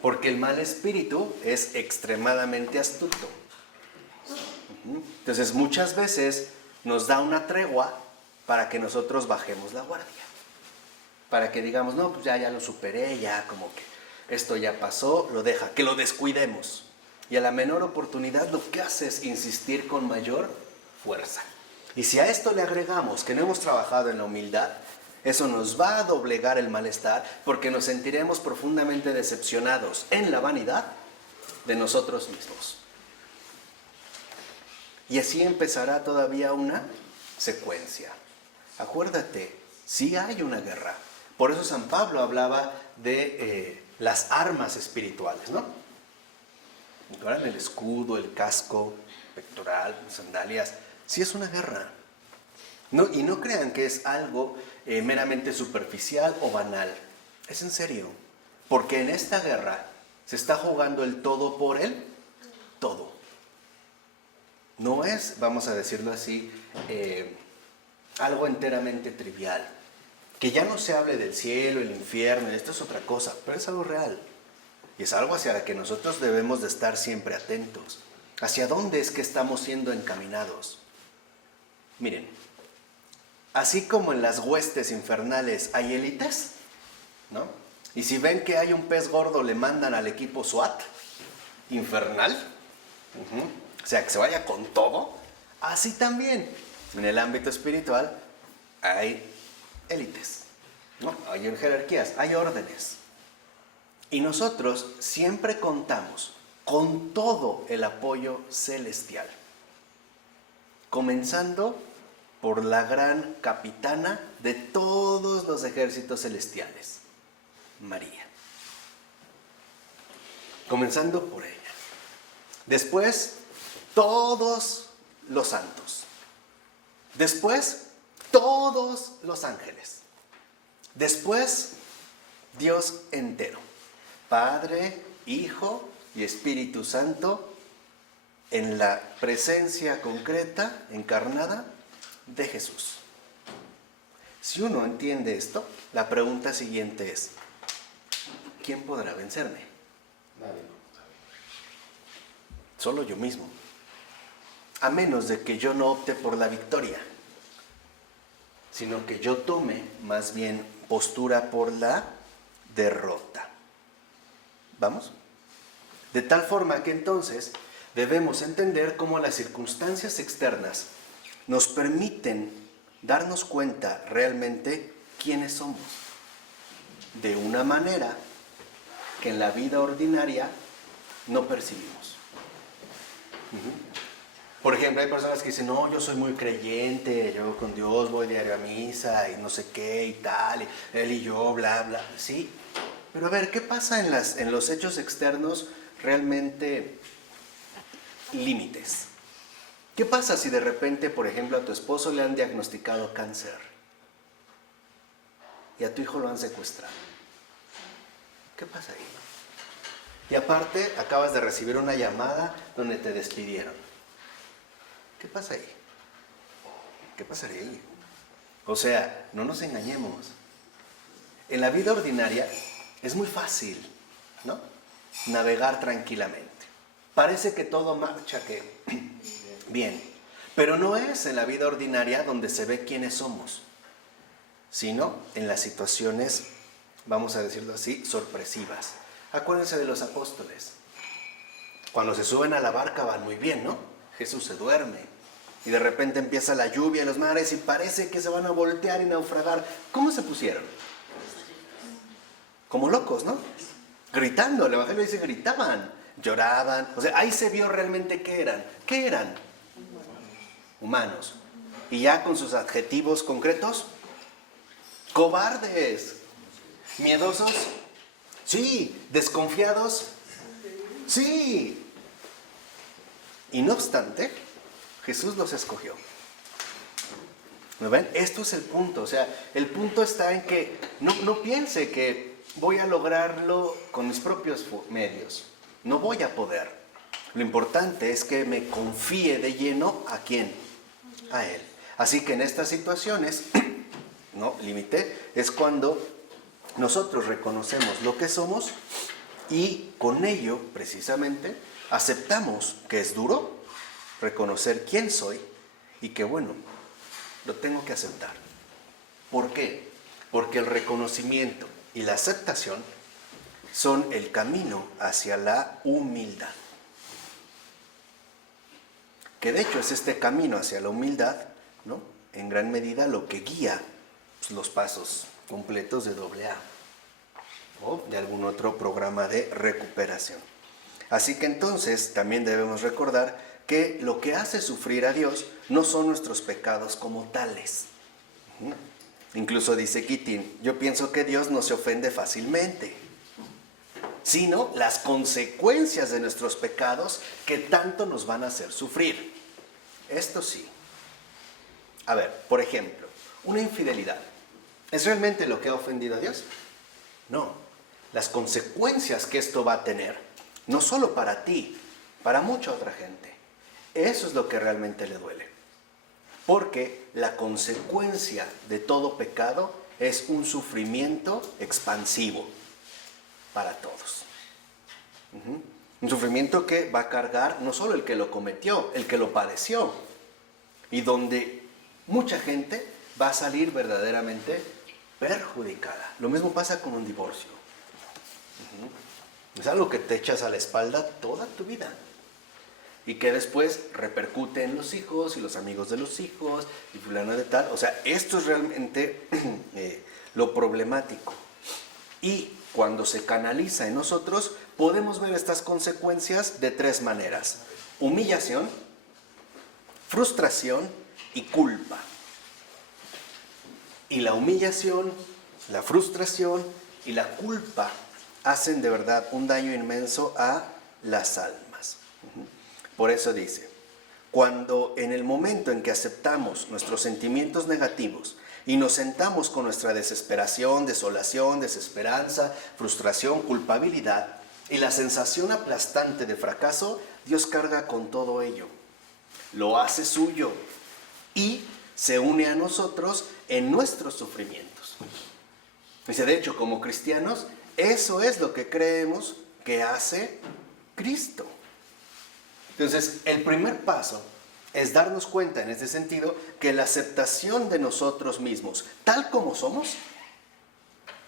Porque el mal espíritu es extremadamente astuto. Entonces muchas veces nos da una tregua para que nosotros bajemos la guardia. Para que digamos, no, pues ya lo superé, ya como que esto ya pasó, lo deja, que lo descuidemos. Y a la menor oportunidad lo que hace es insistir con mayor fuerza. Y si a esto le agregamos que no hemos trabajado en la humildad, eso nos va a doblegar el malestar porque nos sentiremos profundamente decepcionados en la vanidad de nosotros mismos. Y así empezará todavía una secuencia. Acuérdate, sí hay una guerra. Por eso San Pablo hablaba de las armas espirituales, ¿no? El escudo, el casco pectoral, sandalias. Sí es una guerra. No, y no crean que es algo meramente superficial o banal. Es en serio. Porque en esta guerra se está jugando el todo por el todo. No es, vamos a decirlo así, algo enteramente trivial. Que ya no se hable del cielo, el infierno, esto es otra cosa, pero es algo real. Y es algo hacia lo que nosotros debemos de estar siempre atentos. ¿Hacia dónde es que estamos siendo encaminados? Miren, así como en las huestes infernales hay élites, ¿no? Y si ven que hay un pez gordo, le mandan al equipo SWAT infernal. O sea, que se vaya con todo. Así también, en el ámbito espiritual, hay élites, ¿no? Hay jerarquías, hay órdenes. Y nosotros siempre contamos con todo el apoyo celestial. Comenzando por la gran capitana de todos los ejércitos celestiales, María. Comenzando por ella. Después, todos los santos. Después, todos los ángeles. Después, Dios entero. Padre, Hijo y Espíritu Santo en la presencia concreta, encarnada de Jesús. Si uno entiende esto, la pregunta siguiente es, ¿quién podrá vencerme? Nadie. Solo yo mismo. A menos de que yo no opte por la victoria, sino que yo tome más bien postura por la derrota. ¿Vamos? De tal forma que entonces debemos entender cómo las circunstancias externas nos permiten darnos cuenta realmente quiénes somos, de una manera que en la vida ordinaria no percibimos. Por ejemplo, hay personas que dicen, no, yo soy muy creyente, yo con Dios voy diario a misa y no sé qué y tal, y él y yo, bla, bla. Sí, pero a ver, ¿qué pasa en los hechos externos realmente límites? ¿Qué pasa si de repente, por ejemplo, a tu esposo le han diagnosticado cáncer y a tu hijo lo han secuestrado? ¿Qué pasa ahí? Y aparte, acabas de recibir una llamada donde te despidieron. ¿Qué pasa ahí? ¿Qué pasaría ahí? O sea, no nos engañemos. En la vida ordinaria es muy fácil, ¿no? Navegar tranquilamente. Parece que todo marcha bien, pero no es en la vida ordinaria donde se ve quiénes somos, sino en las situaciones, vamos a decirlo así, sorpresivas. Acuérdense de los apóstoles. Cuando se suben a la barca van muy bien, ¿no? Jesús se duerme y de repente empieza la lluvia en los mares y parece que se van a voltear y naufragar. ¿Cómo se pusieron? Como locos, ¿no? Gritando, el Evangelio dice gritaban, lloraban. O sea, ahí se vio realmente qué eran. ¿Qué eran? Humanos. Y ya con sus adjetivos concretos, cobardes, miedosos, sí, desconfiados, sí. Y no obstante, Jesús los escogió. ¿Me ven? Esto es el punto. O sea, el punto está en que no piense que voy a lograrlo con mis propios medios. No voy a poder. Lo importante es que me confíe de lleno ¿a quién? A Él. Así que en estas situaciones, no, límite, es cuando nosotros reconocemos lo que somos y con ello, precisamente, aceptamos que es duro reconocer quién soy y que, bueno, lo tengo que aceptar. ¿Por qué? Porque el reconocimiento y la aceptación son el camino hacia la humildad. Que de hecho es este camino hacia la humildad, ¿no? En gran medida lo que guía los pasos completos de AA o de algún otro programa de recuperación. Así que entonces también debemos recordar que lo que hace sufrir a Dios no son nuestros pecados como tales. Incluso dice Keating, yo pienso que Dios no se ofende fácilmente, sino las consecuencias de nuestros pecados que tanto nos van a hacer sufrir. Esto sí. A ver, por ejemplo, una infidelidad. ¿Es realmente lo que ha ofendido a Dios? No. Las consecuencias que esto va a tener, no solo para ti, para mucha otra gente. Eso es lo que realmente le duele. Porque la consecuencia de todo pecado es un sufrimiento expansivo para todos. Un sufrimiento que va a cargar no solo el que lo cometió, el que lo padeció. Y donde mucha gente va a salir verdaderamente perjudicada. Lo mismo pasa con un divorcio. Es algo que te echas a la espalda toda tu vida. Y que después repercute en los hijos y los amigos de los hijos y fulano de tal. O sea, esto es realmente lo problemático. Y cuando se canaliza en nosotros, podemos ver estas consecuencias de tres maneras. Humillación, frustración y culpa. Y la humillación, la frustración y la culpa hacen de verdad un daño inmenso a las almas. Por eso dice, cuando en el momento en que aceptamos nuestros sentimientos negativos y nos sentamos con nuestra desesperación, desolación, desesperanza, frustración, culpabilidad y la sensación aplastante de fracaso, Dios carga con todo ello, lo hace suyo y se une a nosotros en nuestros sufrimientos. Dice, de hecho, como cristianos, eso es lo que creemos que hace Cristo. Entonces, el primer paso es darnos cuenta en este sentido que la aceptación de nosotros mismos, tal como somos,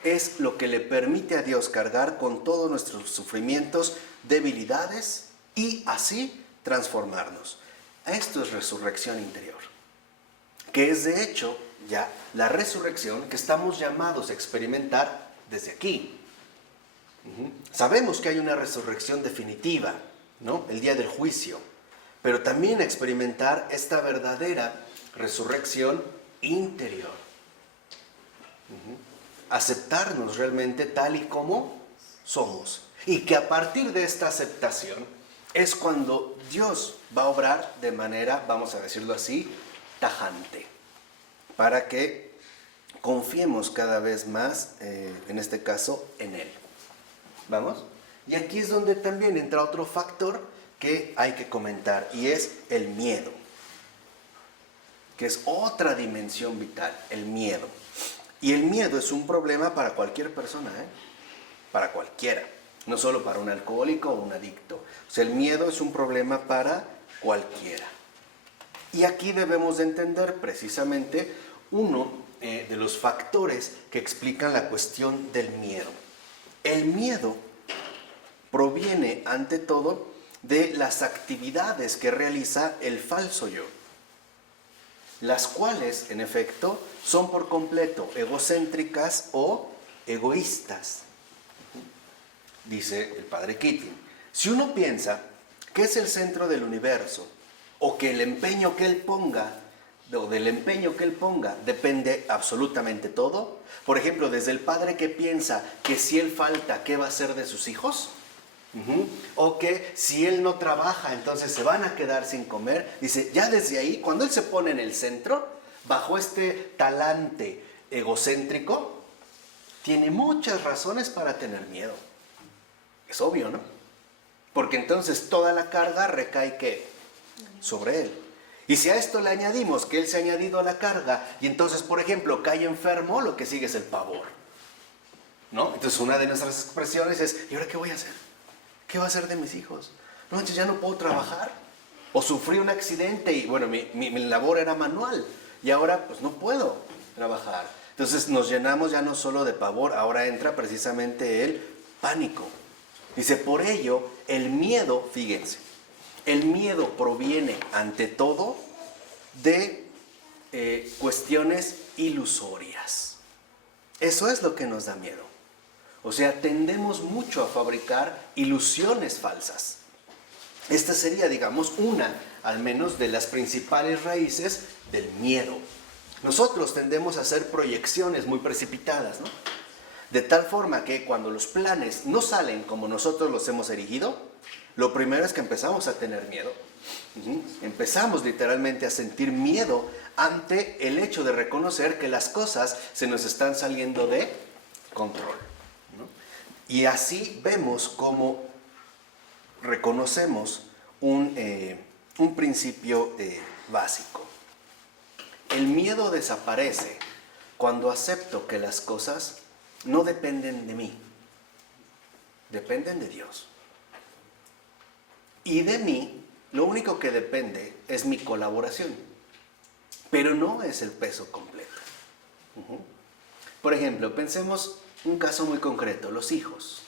es lo que le permite a Dios cargar con todos nuestros sufrimientos, debilidades y así transformarnos. Esto es resurrección interior, que es de hecho ya la resurrección que estamos llamados a experimentar desde aquí. Sabemos que hay una resurrección definitiva, ¿no? El día del juicio, pero también experimentar esta verdadera resurrección interior. Aceptarnos realmente tal y como somos. Y que a partir de esta aceptación es cuando Dios va a obrar de manera, vamos a decirlo así, tajante. Para que confiemos cada vez más, en este caso, en Él. ¿Vamos? Y aquí es donde también entra otro factor que hay que comentar, y es el miedo, que es otra dimensión vital, el miedo. Y el miedo es un problema para cualquier persona, para cualquiera, no solo para un alcohólico o un adicto. O sea, el miedo es un problema para cualquiera. Y aquí debemos de entender precisamente uno de los factores que explican la cuestión del miedo. El miedo proviene, ante todo, de las actividades que realiza el falso yo, las cuales, en efecto, son por completo egocéntricas o egoístas. Dice el padre Keating, si uno piensa que es el centro del universo, o que el empeño que él ponga, o del empeño que él ponga, depende absolutamente todo. Por ejemplo, desde el padre que piensa que si él falta, ¿qué va a hacer de sus hijos? O que si él no trabaja, entonces se van a quedar sin comer. Dice, ya desde ahí, cuando él se pone en el centro, bajo este talante egocéntrico, tiene muchas razones para tener miedo. Es obvio, ¿no? Porque entonces toda la carga recae, ¿qué? Sobre él. Y si a esto le añadimos que él se ha añadido a la carga, y entonces, por ejemplo, cae enfermo, lo que sigue es el pavor, ¿no? Entonces una de nuestras expresiones es, ¿y ahora qué voy a hacer? ¿Qué va a hacer de mis hijos? No, entonces ya no puedo trabajar. O sufrí un accidente y, bueno, mi labor era manual, y ahora pues no puedo trabajar. Entonces nos llenamos ya no solo de pavor, ahora entra precisamente el pánico. Dice, por ello, el miedo, fíjense, el miedo proviene ante todo de cuestiones ilusorias. Eso es lo que nos da miedo. O sea, tendemos mucho a fabricar ilusiones falsas. Esta sería, digamos, una, al menos, de las principales raíces del miedo. Nosotros tendemos a hacer proyecciones muy precipitadas, ¿no? De tal forma que cuando los planes no salen como nosotros los hemos erigido, lo primero es que empezamos a tener miedo. Empezamos literalmente a sentir miedo ante el hecho de reconocer que las cosas se nos están saliendo de control, ¿no? Y así vemos cómo reconocemos un principio básico. El miedo desaparece cuando acepto que las cosas no dependen de mí, dependen de Dios. Y de mí, lo único que depende es mi colaboración, pero no es el peso completo. Por ejemplo, pensemos un caso muy concreto, los hijos.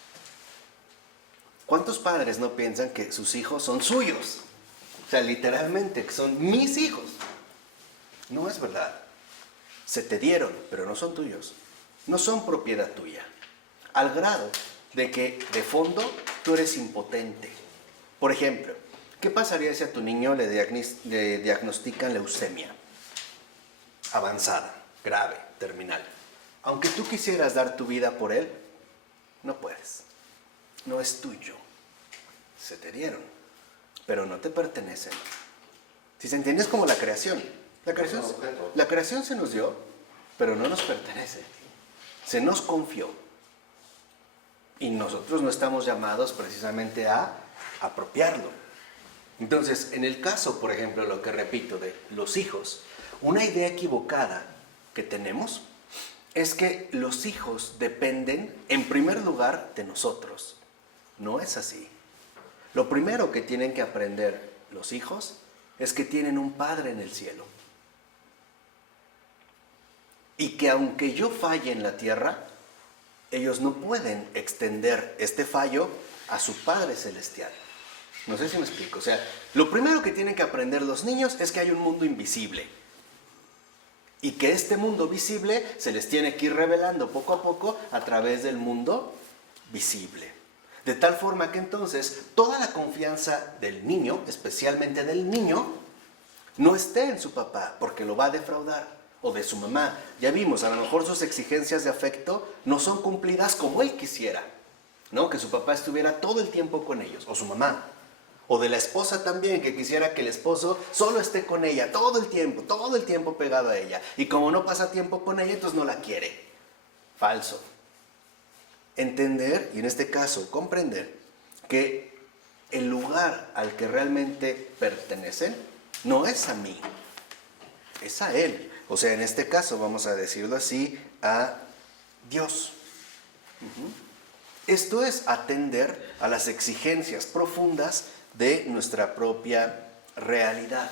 ¿Cuántos padres no piensan que sus hijos son suyos? O sea, literalmente, que son mis hijos. No es verdad. Se te dieron, pero no son tuyos. No son propiedad tuya. Al grado de que, de fondo, tú eres impotente. Por ejemplo, ¿qué pasaría si a tu niño le diagnostican leucemia? Avanzada, grave, terminal. Aunque tú quisieras dar tu vida por él, no puedes. No es tuyo. Se te dieron, pero no te pertenecen. Si se entiende, es como la creación. La creación se nos dio, pero no nos pertenece. Se nos confió. Y nosotros no estamos llamados precisamente a apropiarlo. Entonces, en el caso, por ejemplo, lo que repito de los hijos, una idea equivocada que tenemos es que los hijos dependen, en primer lugar, de nosotros. No es así. Lo primero que tienen que aprender los hijos es que tienen un Padre en el cielo. Y que aunque yo falle en la tierra, ellos no pueden extender este fallo a su Padre celestial. No sé si me explico. O sea, lo primero que tienen que aprender los niños es que hay un mundo invisible. Y que este mundo visible se les tiene que ir revelando poco a poco a través del mundo visible. De tal forma que entonces toda la confianza del niño, especialmente del niño, no esté en su papá porque lo va a defraudar, o de su mamá. Ya vimos, a lo mejor sus exigencias de afecto no son cumplidas como él quisiera, ¿no? Que su papá estuviera todo el tiempo con ellos, o su mamá. O de la esposa también, que quisiera que el esposo solo esté con ella todo el tiempo pegado a ella. Y como no pasa tiempo con ella, entonces no la quiere. Falso. Entender, y en este caso comprender, que el lugar al que realmente pertenecen no es a mí, es a Él. O sea, en este caso, vamos a decirlo así, a Dios. Esto es atender a las exigencias profundas de nuestra propia realidad.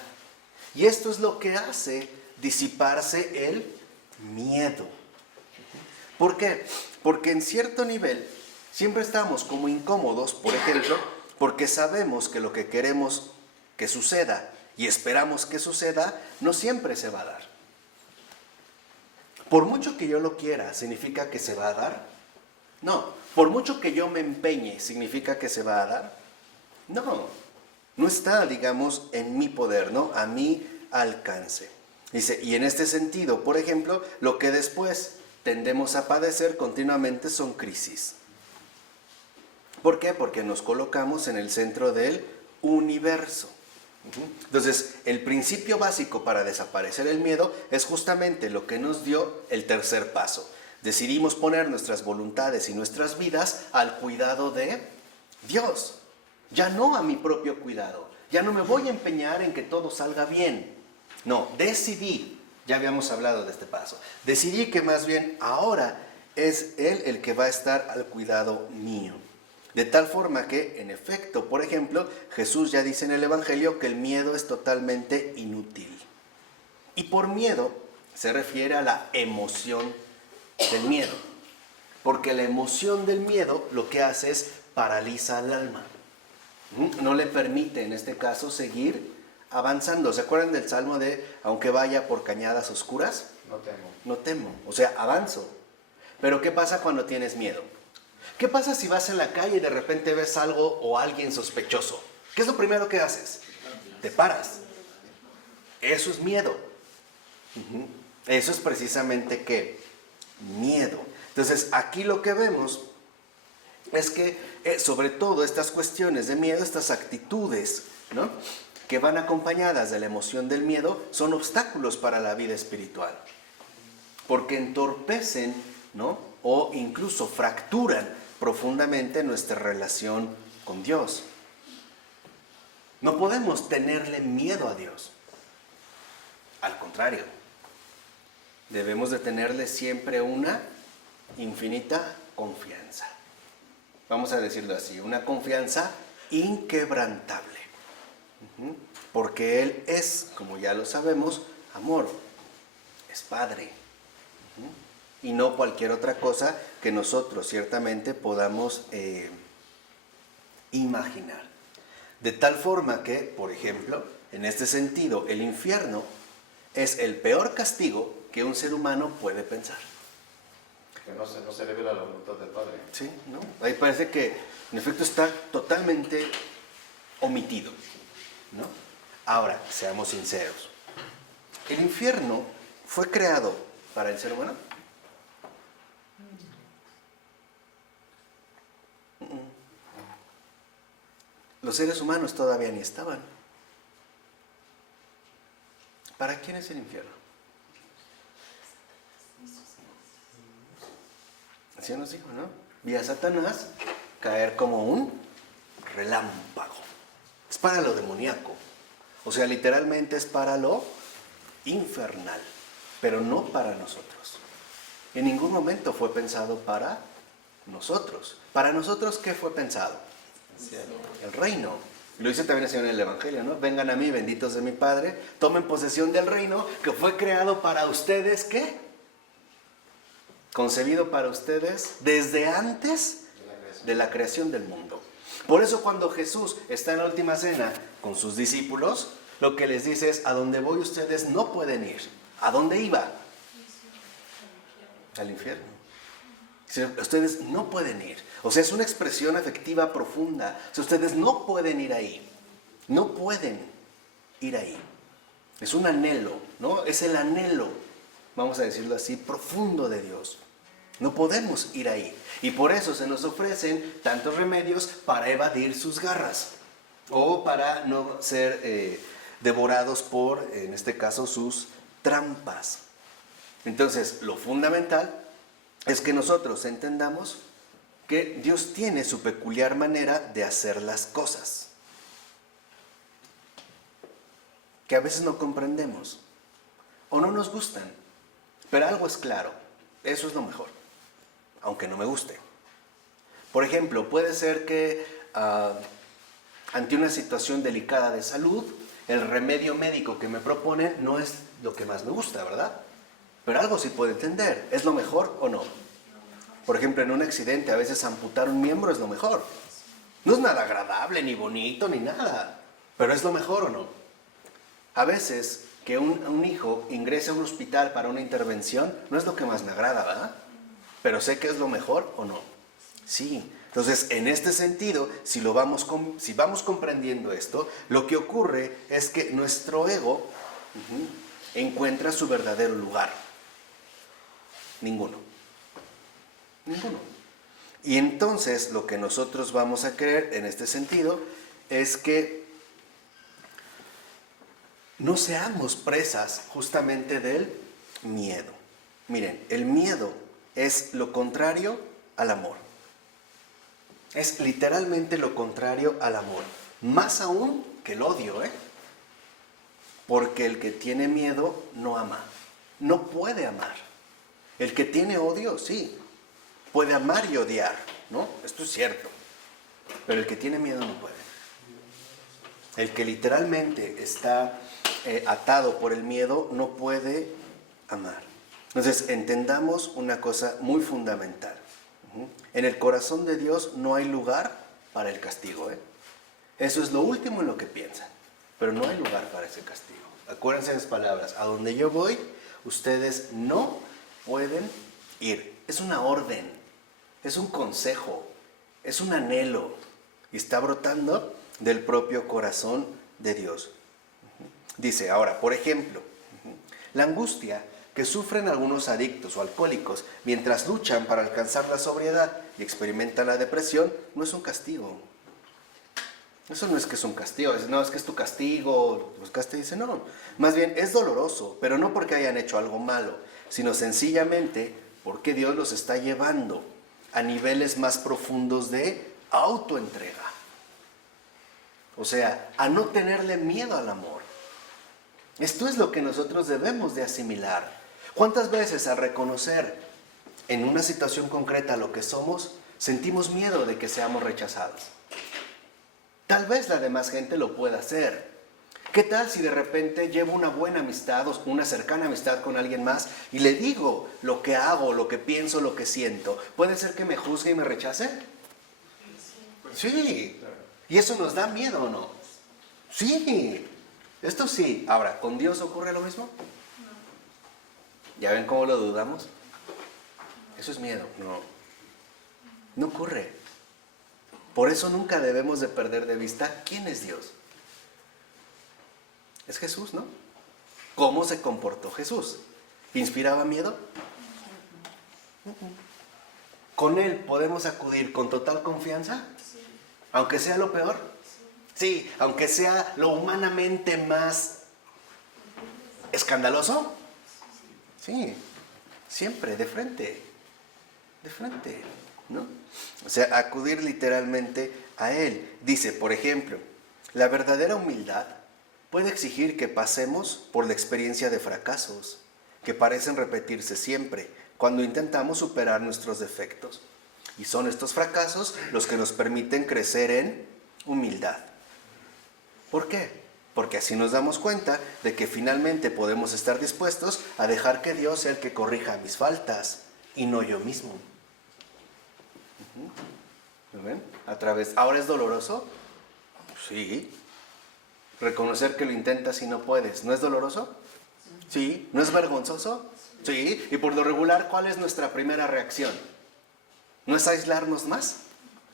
Y esto es lo que hace disiparse el miedo. ¿Por qué? Porque en cierto nivel siempre estamos como incómodos, por ejemplo, porque sabemos que lo que queremos que suceda y esperamos que suceda, no siempre se va a dar. Por mucho que yo lo quiera, ¿significa que se va a dar? No. Por mucho que yo me empeñe, ¿significa que se va a dar? No. No está, digamos, en mi poder, ¿no? A mi alcance. Dice, y en este sentido, por ejemplo, lo que después tendemos a padecer continuamente son crisis. ¿Por qué? Porque nos colocamos en el centro del universo. Entonces, el principio básico para desaparecer el miedo es justamente lo que nos dio el tercer paso. Decidimos poner nuestras voluntades y nuestras vidas al cuidado de Dios, ya no a mi propio cuidado. Ya no me voy a empeñar en que todo salga bien. No, decidí, ya habíamos hablado de este paso, decidí que más bien ahora es Él el que va a estar al cuidado mío. De tal forma que, en efecto, por ejemplo, Jesús ya dice en el Evangelio que el miedo es totalmente inútil. Y por miedo se refiere a la emoción del miedo. Porque la emoción del miedo lo que hace es paraliza al alma. No le permite, en este caso, seguir avanzando. ¿Se acuerdan del salmo de aunque vaya por cañadas oscuras? No temo. No temo, o sea, avanzo. Pero ¿qué pasa cuando tienes miedo? ¿Qué pasa si vas en la calle y de repente ves algo o alguien sospechoso? ¿Qué es lo primero que haces? Te paras. Eso es miedo. Eso es precisamente ¿qué? Miedo. Entonces, aquí lo que vemos es que, sobre todo estas cuestiones de miedo, estas actitudes, ¿no?, que van acompañadas de la emoción del miedo, son obstáculos para la vida espiritual. Porque entorpecen, ¿no?, o incluso fracturan profundamente nuestra relación con Dios. No podemos tenerle miedo a Dios. Al contrario, debemos de tenerle siempre una infinita confianza. Vamos a decirlo así, una confianza inquebrantable. Porque Él es, como ya lo sabemos, amor, es Padre. Y no cualquier otra cosa que nosotros ciertamente podamos imaginar. De tal forma que, por ejemplo, en este sentido, el infierno es el peor castigo que un ser humano puede pensar. Que no se revela la voluntad del Padre. Sí, ¿no? Ahí parece que, en efecto, está totalmente omitido, ¿no? Ahora, seamos sinceros. ¿El infierno fue creado para el ser humano? Los seres humanos todavía ni estaban. ¿Para quién es el infierno? Así nos dijo, ¿no? Vi a Satanás caer como un relámpago. Es para lo demoníaco. O sea, literalmente es para lo infernal, pero no para nosotros. En ningún momento fue pensado para nosotros. ¿Para nosotros qué fue pensado? El reino. Lo dice también el Señor en el Evangelio, ¿no? Vengan a mí, benditos de mi Padre, tomen posesión del reino que fue creado para ustedes, ¿qué? Concebido para ustedes desde antes de la creación del mundo. Por eso cuando Jesús está en la última cena con sus discípulos, lo que les dice es, a donde voy ustedes no pueden ir. ¿A dónde iba? Al infierno. Ustedes no pueden ir. O sea, es una expresión afectiva profunda. O sea, ustedes no pueden ir ahí. No pueden ir ahí. Es un anhelo, ¿no? Es el anhelo, vamos a decirlo así, profundo de Dios. No podemos ir ahí. Y por eso se nos ofrecen tantos remedios para evadir sus garras. O para no ser devorados por, en este caso, sus trampas. Entonces, lo fundamental es que nosotros entendamos que Dios tiene su peculiar manera de hacer las cosas, que a veces no comprendemos o no nos gustan, pero algo es claro, eso es lo mejor, aunque no me guste. Por ejemplo, puede ser que ante una situación delicada de salud, el remedio médico que me proponen no es lo que más me gusta, ¿verdad? Pero algo sí puedo entender, ¿es lo mejor o no? Por ejemplo, en un accidente a veces amputar un miembro es lo mejor. No es nada agradable, ni bonito, ni nada, pero ¿es lo mejor o no? A veces que un hijo ingrese a un hospital para una intervención no es lo que más me agrada, ¿verdad? Pero sé que es lo mejor o no. Sí. Entonces, en este sentido, si vamos comprendiendo esto, lo que ocurre es que nuestro ego encuentra su verdadero lugar. Ninguno. Y entonces, lo que nosotros vamos a creer en este sentido es que no seamos presas justamente del miedo. Miren, el miedo es lo contrario al amor. Es literalmente lo contrario al amor. Más aún que el odio, ¿eh? Porque el que tiene miedo no ama. No puede amar. El que tiene odio, sí. Puede amar y odiar, ¿no? Esto es cierto. Pero el que tiene miedo no puede. El que literalmente está atado por el miedo no puede amar. Entonces, entendamos una cosa muy fundamental. En el corazón de Dios no hay lugar para el castigo, ¿eh? Eso es lo último en lo que piensan, pero no hay lugar para ese castigo. Acuérdense de las palabras, a donde yo voy, ustedes no pueden ir. Es una orden, es un consejo, es un anhelo, y está brotando del propio corazón de Dios. Dice ahora, por ejemplo, la angustia que sufren algunos adictos o alcohólicos mientras luchan para alcanzar la sobriedad y experimentan la depresión, no es un castigo. Eso no es que es un castigo, no es que es tu castigo, buscaste y dice, no, más bien es doloroso, pero no porque hayan hecho algo malo, sino sencillamente porque Dios los está llevando a niveles más profundos de autoentrega. O sea, a no tenerle miedo al amor. Esto es lo que nosotros debemos de asimilar. ¿Cuántas veces al reconocer en una situación concreta lo que somos, sentimos miedo de que seamos rechazados? Tal vez la demás gente lo pueda hacer. ¿Qué tal si de repente llevo una buena amistad o una cercana amistad con alguien más y le digo lo que hago, lo que pienso, lo que siento? ¿Puede ser que me juzgue y me rechace? Sí. ¿Y eso nos da miedo o no? Sí. Esto sí. Ahora, ¿con Dios ocurre lo mismo? ¿Ya ven cómo lo dudamos? Eso es miedo. No ocurre. Por eso nunca debemos de perder de vista quién es Dios. Es Jesús, ¿no? ¿Cómo se comportó Jesús? ¿Inspiraba miedo? ¿Con Él podemos acudir con total confianza? ¿Aunque sea lo peor? Sí, aunque sea lo humanamente más escandaloso. Sí, siempre, de frente, ¿no? O sea, acudir literalmente a Él. Dice, por ejemplo, la verdadera humildad puede exigir que pasemos por la experiencia de fracasos, que parecen repetirse siempre, cuando intentamos superar nuestros defectos. Y son estos fracasos los que nos permiten crecer en humildad. ¿Por qué? Porque así nos damos cuenta de que finalmente podemos estar dispuestos a dejar que Dios sea el que corrija mis faltas y no yo mismo. ¿Ven? A través. ¿Ahora es doloroso? Sí. Reconocer que lo intentas y no puedes. ¿No es doloroso? Sí. ¿No es vergonzoso? Sí. Y por lo regular, ¿cuál es nuestra primera reacción? ¿No es aislarnos más?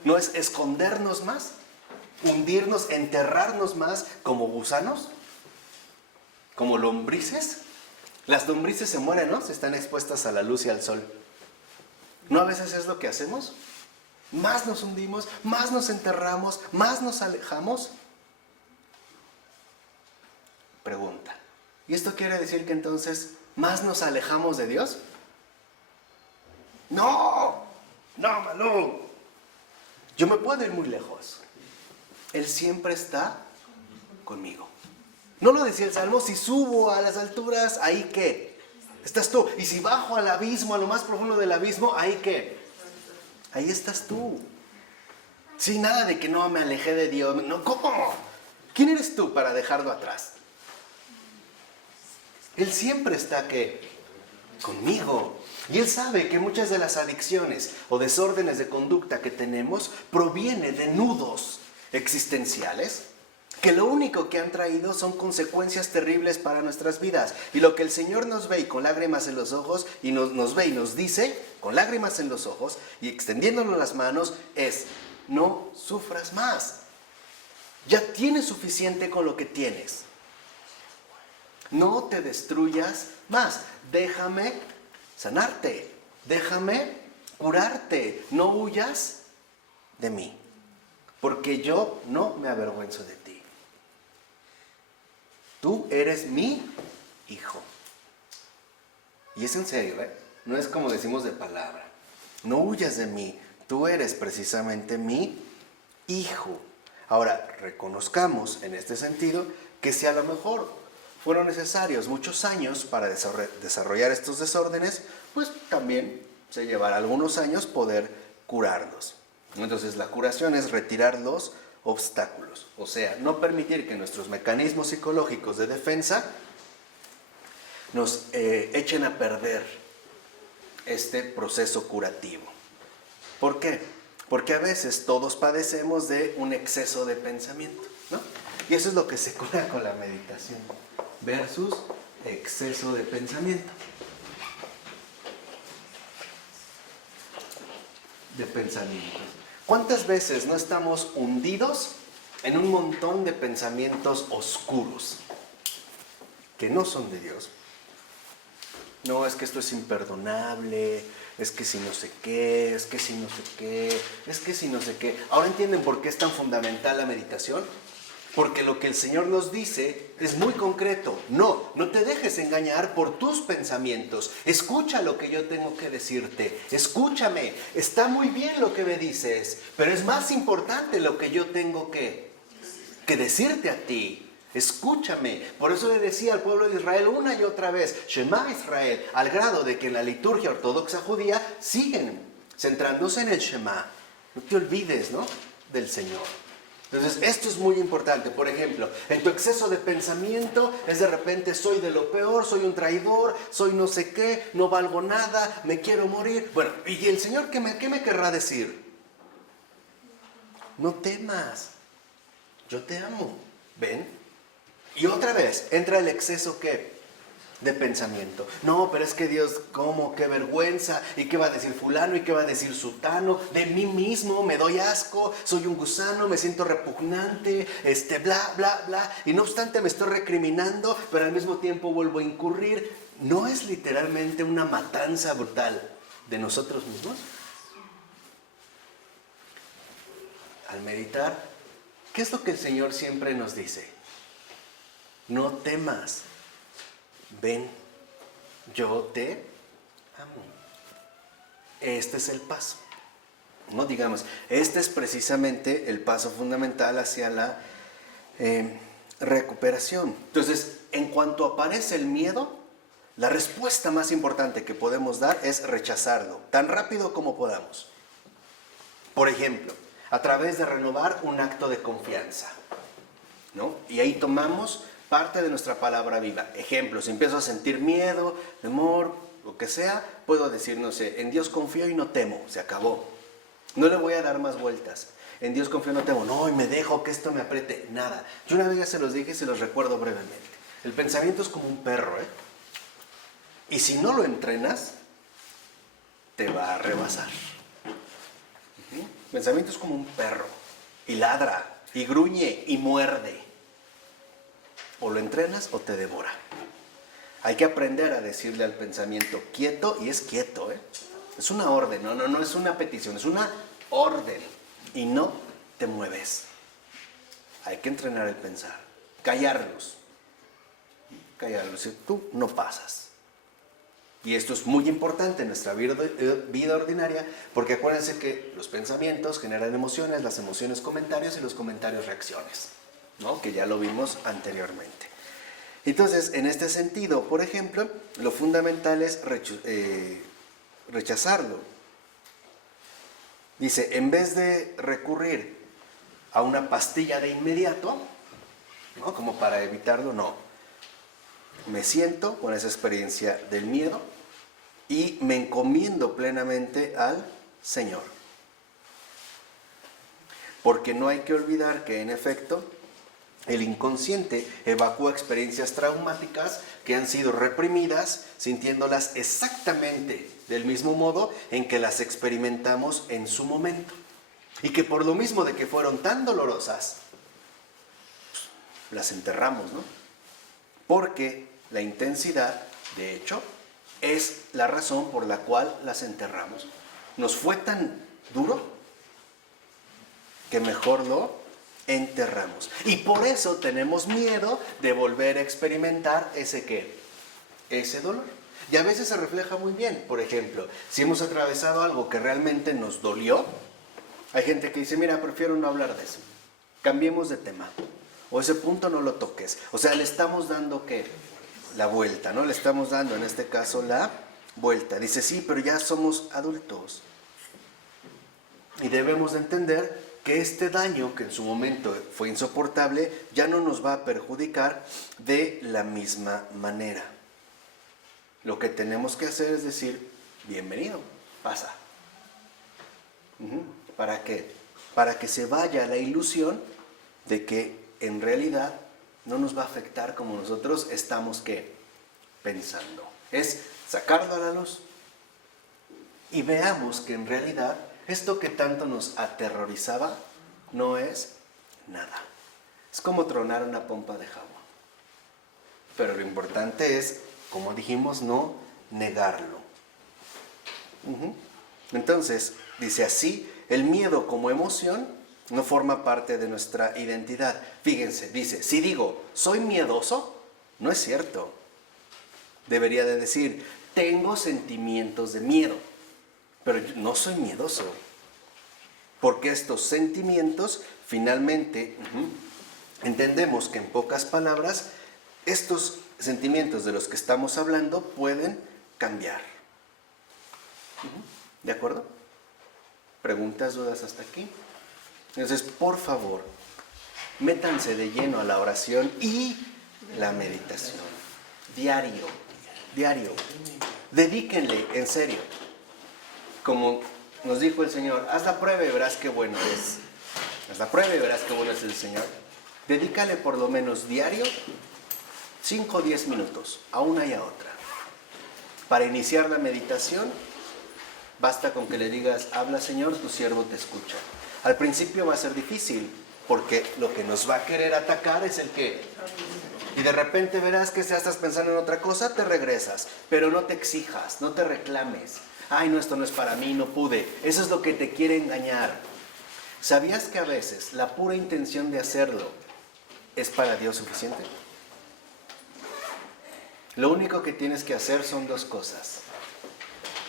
¿No es escondernos más? ¿Hundirnos, enterrarnos más como gusanos? ¿Como lombrices? Las lombrices se mueren, ¿no? Si están expuestas a la luz y al sol. ¿No a veces es lo que hacemos? Más nos hundimos, más nos enterramos, más nos alejamos. Pregunta. ¿Y esto quiere decir que entonces más nos alejamos de Dios? No, Malú. Yo me puedo ir muy lejos. Él siempre está conmigo. ¿No lo decía el Salmo? Si subo a las alturas, ¿ahí qué? Estás tú. Y si bajo al abismo, a lo más profundo del abismo, ¿ahí qué? Ahí estás tú. Sin nada de que no me alejé de Dios. No, ¿cómo? ¿Quién eres tú para dejarlo atrás? Él siempre está, ¿qué? Conmigo. Y Él sabe que muchas de las adicciones o desórdenes de conducta que tenemos proviene de nudos existenciales que lo único que han traído son consecuencias terribles para nuestras vidas. Y lo que el Señor nos ve y con lágrimas en los ojos, y nos ve y nos dice, con lágrimas en los ojos, y extendiéndonos las manos, es, no sufras más. Ya tienes suficiente con lo que tienes. No te destruyas más. Déjame sanarte. Déjame curarte. No huyas de mí. Porque yo no me avergüenzo de ti. Tú eres mi hijo. Y es en serio, ¿eh? No es como decimos de palabra. No huyas de mí. Tú eres precisamente mi hijo. Ahora, reconozcamos en este sentido que si a lo mejor fueron necesarios muchos años para desarrollar estos desórdenes, pues también se llevará algunos años poder curarlos. Entonces la curación es retirar los obstáculos, o sea, no permitir que nuestros mecanismos psicológicos de defensa nos echen a perder este proceso curativo. ¿Por qué? Porque a veces todos padecemos de un exceso de pensamiento, ¿no? Y eso es lo que se cura con la meditación versus exceso de pensamiento. De pensamientos. ¿Cuántas veces no estamos hundidos en un montón de pensamientos oscuros que no son de Dios? No, es que esto es imperdonable, es que si no sé qué, es que si no sé qué, es que si no sé qué. ¿Ahora entienden por qué es tan fundamental la meditación? Porque lo que el Señor nos dice es muy concreto. No te dejes engañar por tus pensamientos. Escucha lo que yo tengo que decirte. Escúchame. Está muy bien lo que me dices, pero es más importante lo que yo tengo que decirte a ti. Escúchame. Por eso le decía al pueblo de Israel una y otra vez, Shema Israel, al grado de que en la liturgia ortodoxa judía siguen centrándose en el Shema. No te olvides, ¿no?, del Señor. Entonces, esto es muy importante. Por ejemplo, en tu exceso de pensamiento es de repente soy de lo peor, soy un traidor, soy no sé qué, no valgo nada, me quiero morir. Bueno, ¿y el Señor qué me querrá decir? No temas, yo te amo. ¿Ven? Y otra vez, entra el exceso ¿qué? De pensamiento. No, pero es que Dios, ¿cómo? ¡Qué vergüenza! ¿Y qué va a decir fulano? ¿Y qué va a decir sutano? De mí mismo me doy asco, soy un gusano, me siento repugnante, bla, bla, bla. Y no obstante me estoy recriminando, pero al mismo tiempo vuelvo a incurrir. ¿No es literalmente una matanza brutal de nosotros mismos? Al meditar, ¿qué es lo que el Señor siempre nos dice? No temas. Ven, yo te amo. Este es el paso. No digamos, este es precisamente el paso fundamental hacia la recuperación. Entonces, en cuanto aparece el miedo, la respuesta más importante que podemos dar es rechazarlo, tan rápido como podamos. Por ejemplo, a través de renovar un acto de confianza, ¿no? Y ahí tomamos parte de nuestra palabra viva. Ejemplo, si empiezo a sentir miedo, temor, lo que sea, puedo decir, no sé, en Dios confío y no temo, se acabó. No le voy a dar más vueltas. En Dios confío, no temo. No, y me dejo que esto me apriete. Nada. Yo una vez ya se los dije y se los recuerdo brevemente. El pensamiento es como un perro, ¿eh? Y si no lo entrenas, te va a rebasar. El pensamiento es como un perro. Y ladra, y gruñe, y muerde. O lo entrenas o te devora. Hay que aprender a decirle al pensamiento quieto, y es quieto, ¿eh? Es una orden, no es una petición, es una orden. Y no te mueves. Hay que entrenar el pensar. Callarlos. Callarlos. Tú no pasas. Y esto es muy importante en nuestra vida ordinaria, porque acuérdense que los pensamientos generan emociones, las emociones comentarios y los comentarios reacciones, ¿no? Que ya lo vimos anteriormente. Entonces, en este sentido, por ejemplo, lo fundamental es rechazarlo. Dice, en vez de recurrir a una pastilla de inmediato, ¿no? Como para evitarlo, no. Me siento con esa experiencia del miedo y me encomiendo plenamente al Señor. Porque no hay que olvidar que, en efecto, el inconsciente evacúa experiencias traumáticas que han sido reprimidas, sintiéndolas exactamente del mismo modo en que las experimentamos en su momento. Y que por lo mismo de que fueron tan dolorosas, las enterramos, ¿no? Porque la intensidad, de hecho, es la razón por la cual las enterramos. Nos fue tan duro que mejor lo enterramos. Y por eso tenemos miedo de volver a experimentar ese dolor. Y a veces se refleja muy bien. Por ejemplo, si hemos atravesado algo que realmente nos dolió, hay gente que dice, mira, prefiero no hablar de eso. Cambiemos de tema. O ese punto no lo toques. O sea, le estamos dando la vuelta, ¿no? Le estamos dando, en este caso, la vuelta. Dice, sí, pero ya somos adultos. Y debemos de entender que este daño, que en su momento fue insoportable, ya no nos va a perjudicar de la misma manera. Lo que tenemos que hacer es decir, bienvenido, pasa. ¿Para qué? Para que se vaya la ilusión de que en realidad no nos va a afectar como nosotros estamos pensando. Es sacarlo a la luz y veamos que en realidad esto que tanto nos aterrorizaba no es nada. Es como tronar una pompa de jabón. Pero lo importante es, como dijimos, no negarlo. Entonces, dice así, el miedo como emoción no forma parte de nuestra identidad. Fíjense, dice, si digo, soy miedoso, no es cierto. Debería de decir, tengo sentimientos de miedo, pero yo no soy miedoso. Porque estos sentimientos, finalmente, entendemos que en pocas palabras, estos sentimientos de los que estamos hablando pueden cambiar. ¿De acuerdo? ¿Preguntas, dudas hasta aquí? Entonces, por favor, métanse de lleno a la oración y la meditación. Diario. Dedíquenle, en serio. Como nos dijo el Señor, haz la prueba y verás qué bueno es. Haz la prueba y verás qué bueno es el Señor. Dedícale por lo menos diario 5 o 10 minutos, a una y a otra. Para iniciar la meditación, basta con que le digas, habla Señor, tu siervo te escucha. Al principio va a ser difícil, porque lo que nos va a querer atacar es el qué. Y de repente verás que si estás pensando en otra cosa, te regresas. Pero no te exijas, no te reclames. Ay, no, esto no es para mí, no pude. Eso es lo que te quiere engañar. ¿Sabías que a veces la pura intención de hacerlo es para Dios suficiente? Lo único que tienes que hacer son 2 cosas.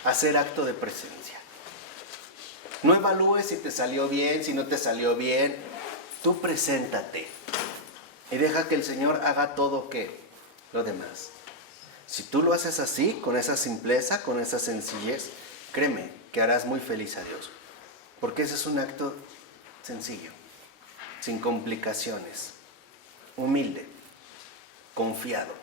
Hacer acto de presencia. No evalúes si te salió bien, si no te salió bien. Tú preséntate. Y deja que el Señor haga todo lo demás. Si tú lo haces así, con esa simpleza, con esa sencillez, créeme que harás muy feliz a Dios. Porque ese es un acto sencillo, sin complicaciones, humilde, confiado,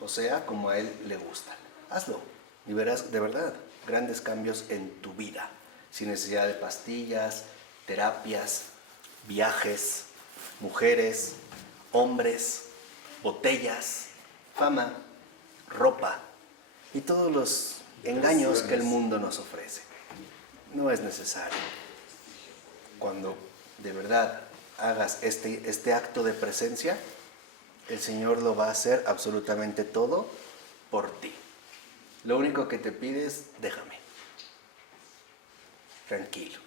o sea, como a Él le gusta. Hazlo y verás de verdad grandes cambios en tu vida. sin necesidad de pastillas, terapias, viajes, mujeres, hombres, botellas, fama, ropa y todos los engaños que el mundo nos ofrece. No es necesario. Cuando de verdad hagas este acto de presencia, el Señor lo va a hacer absolutamente todo por ti. Lo único que te pide es, déjame. Tranquilo.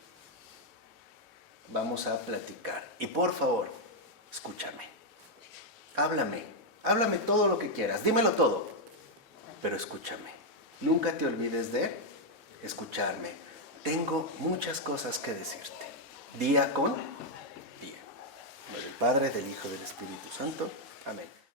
Vamos a platicar. Y por favor, escúchame. Háblame todo lo que quieras. Dímelo todo. Pero escúchame. Nunca te olvides de escucharme. Tengo muchas cosas que decirte. Día con día. En nombre del Padre, del Hijo y del Espíritu Santo. Amén.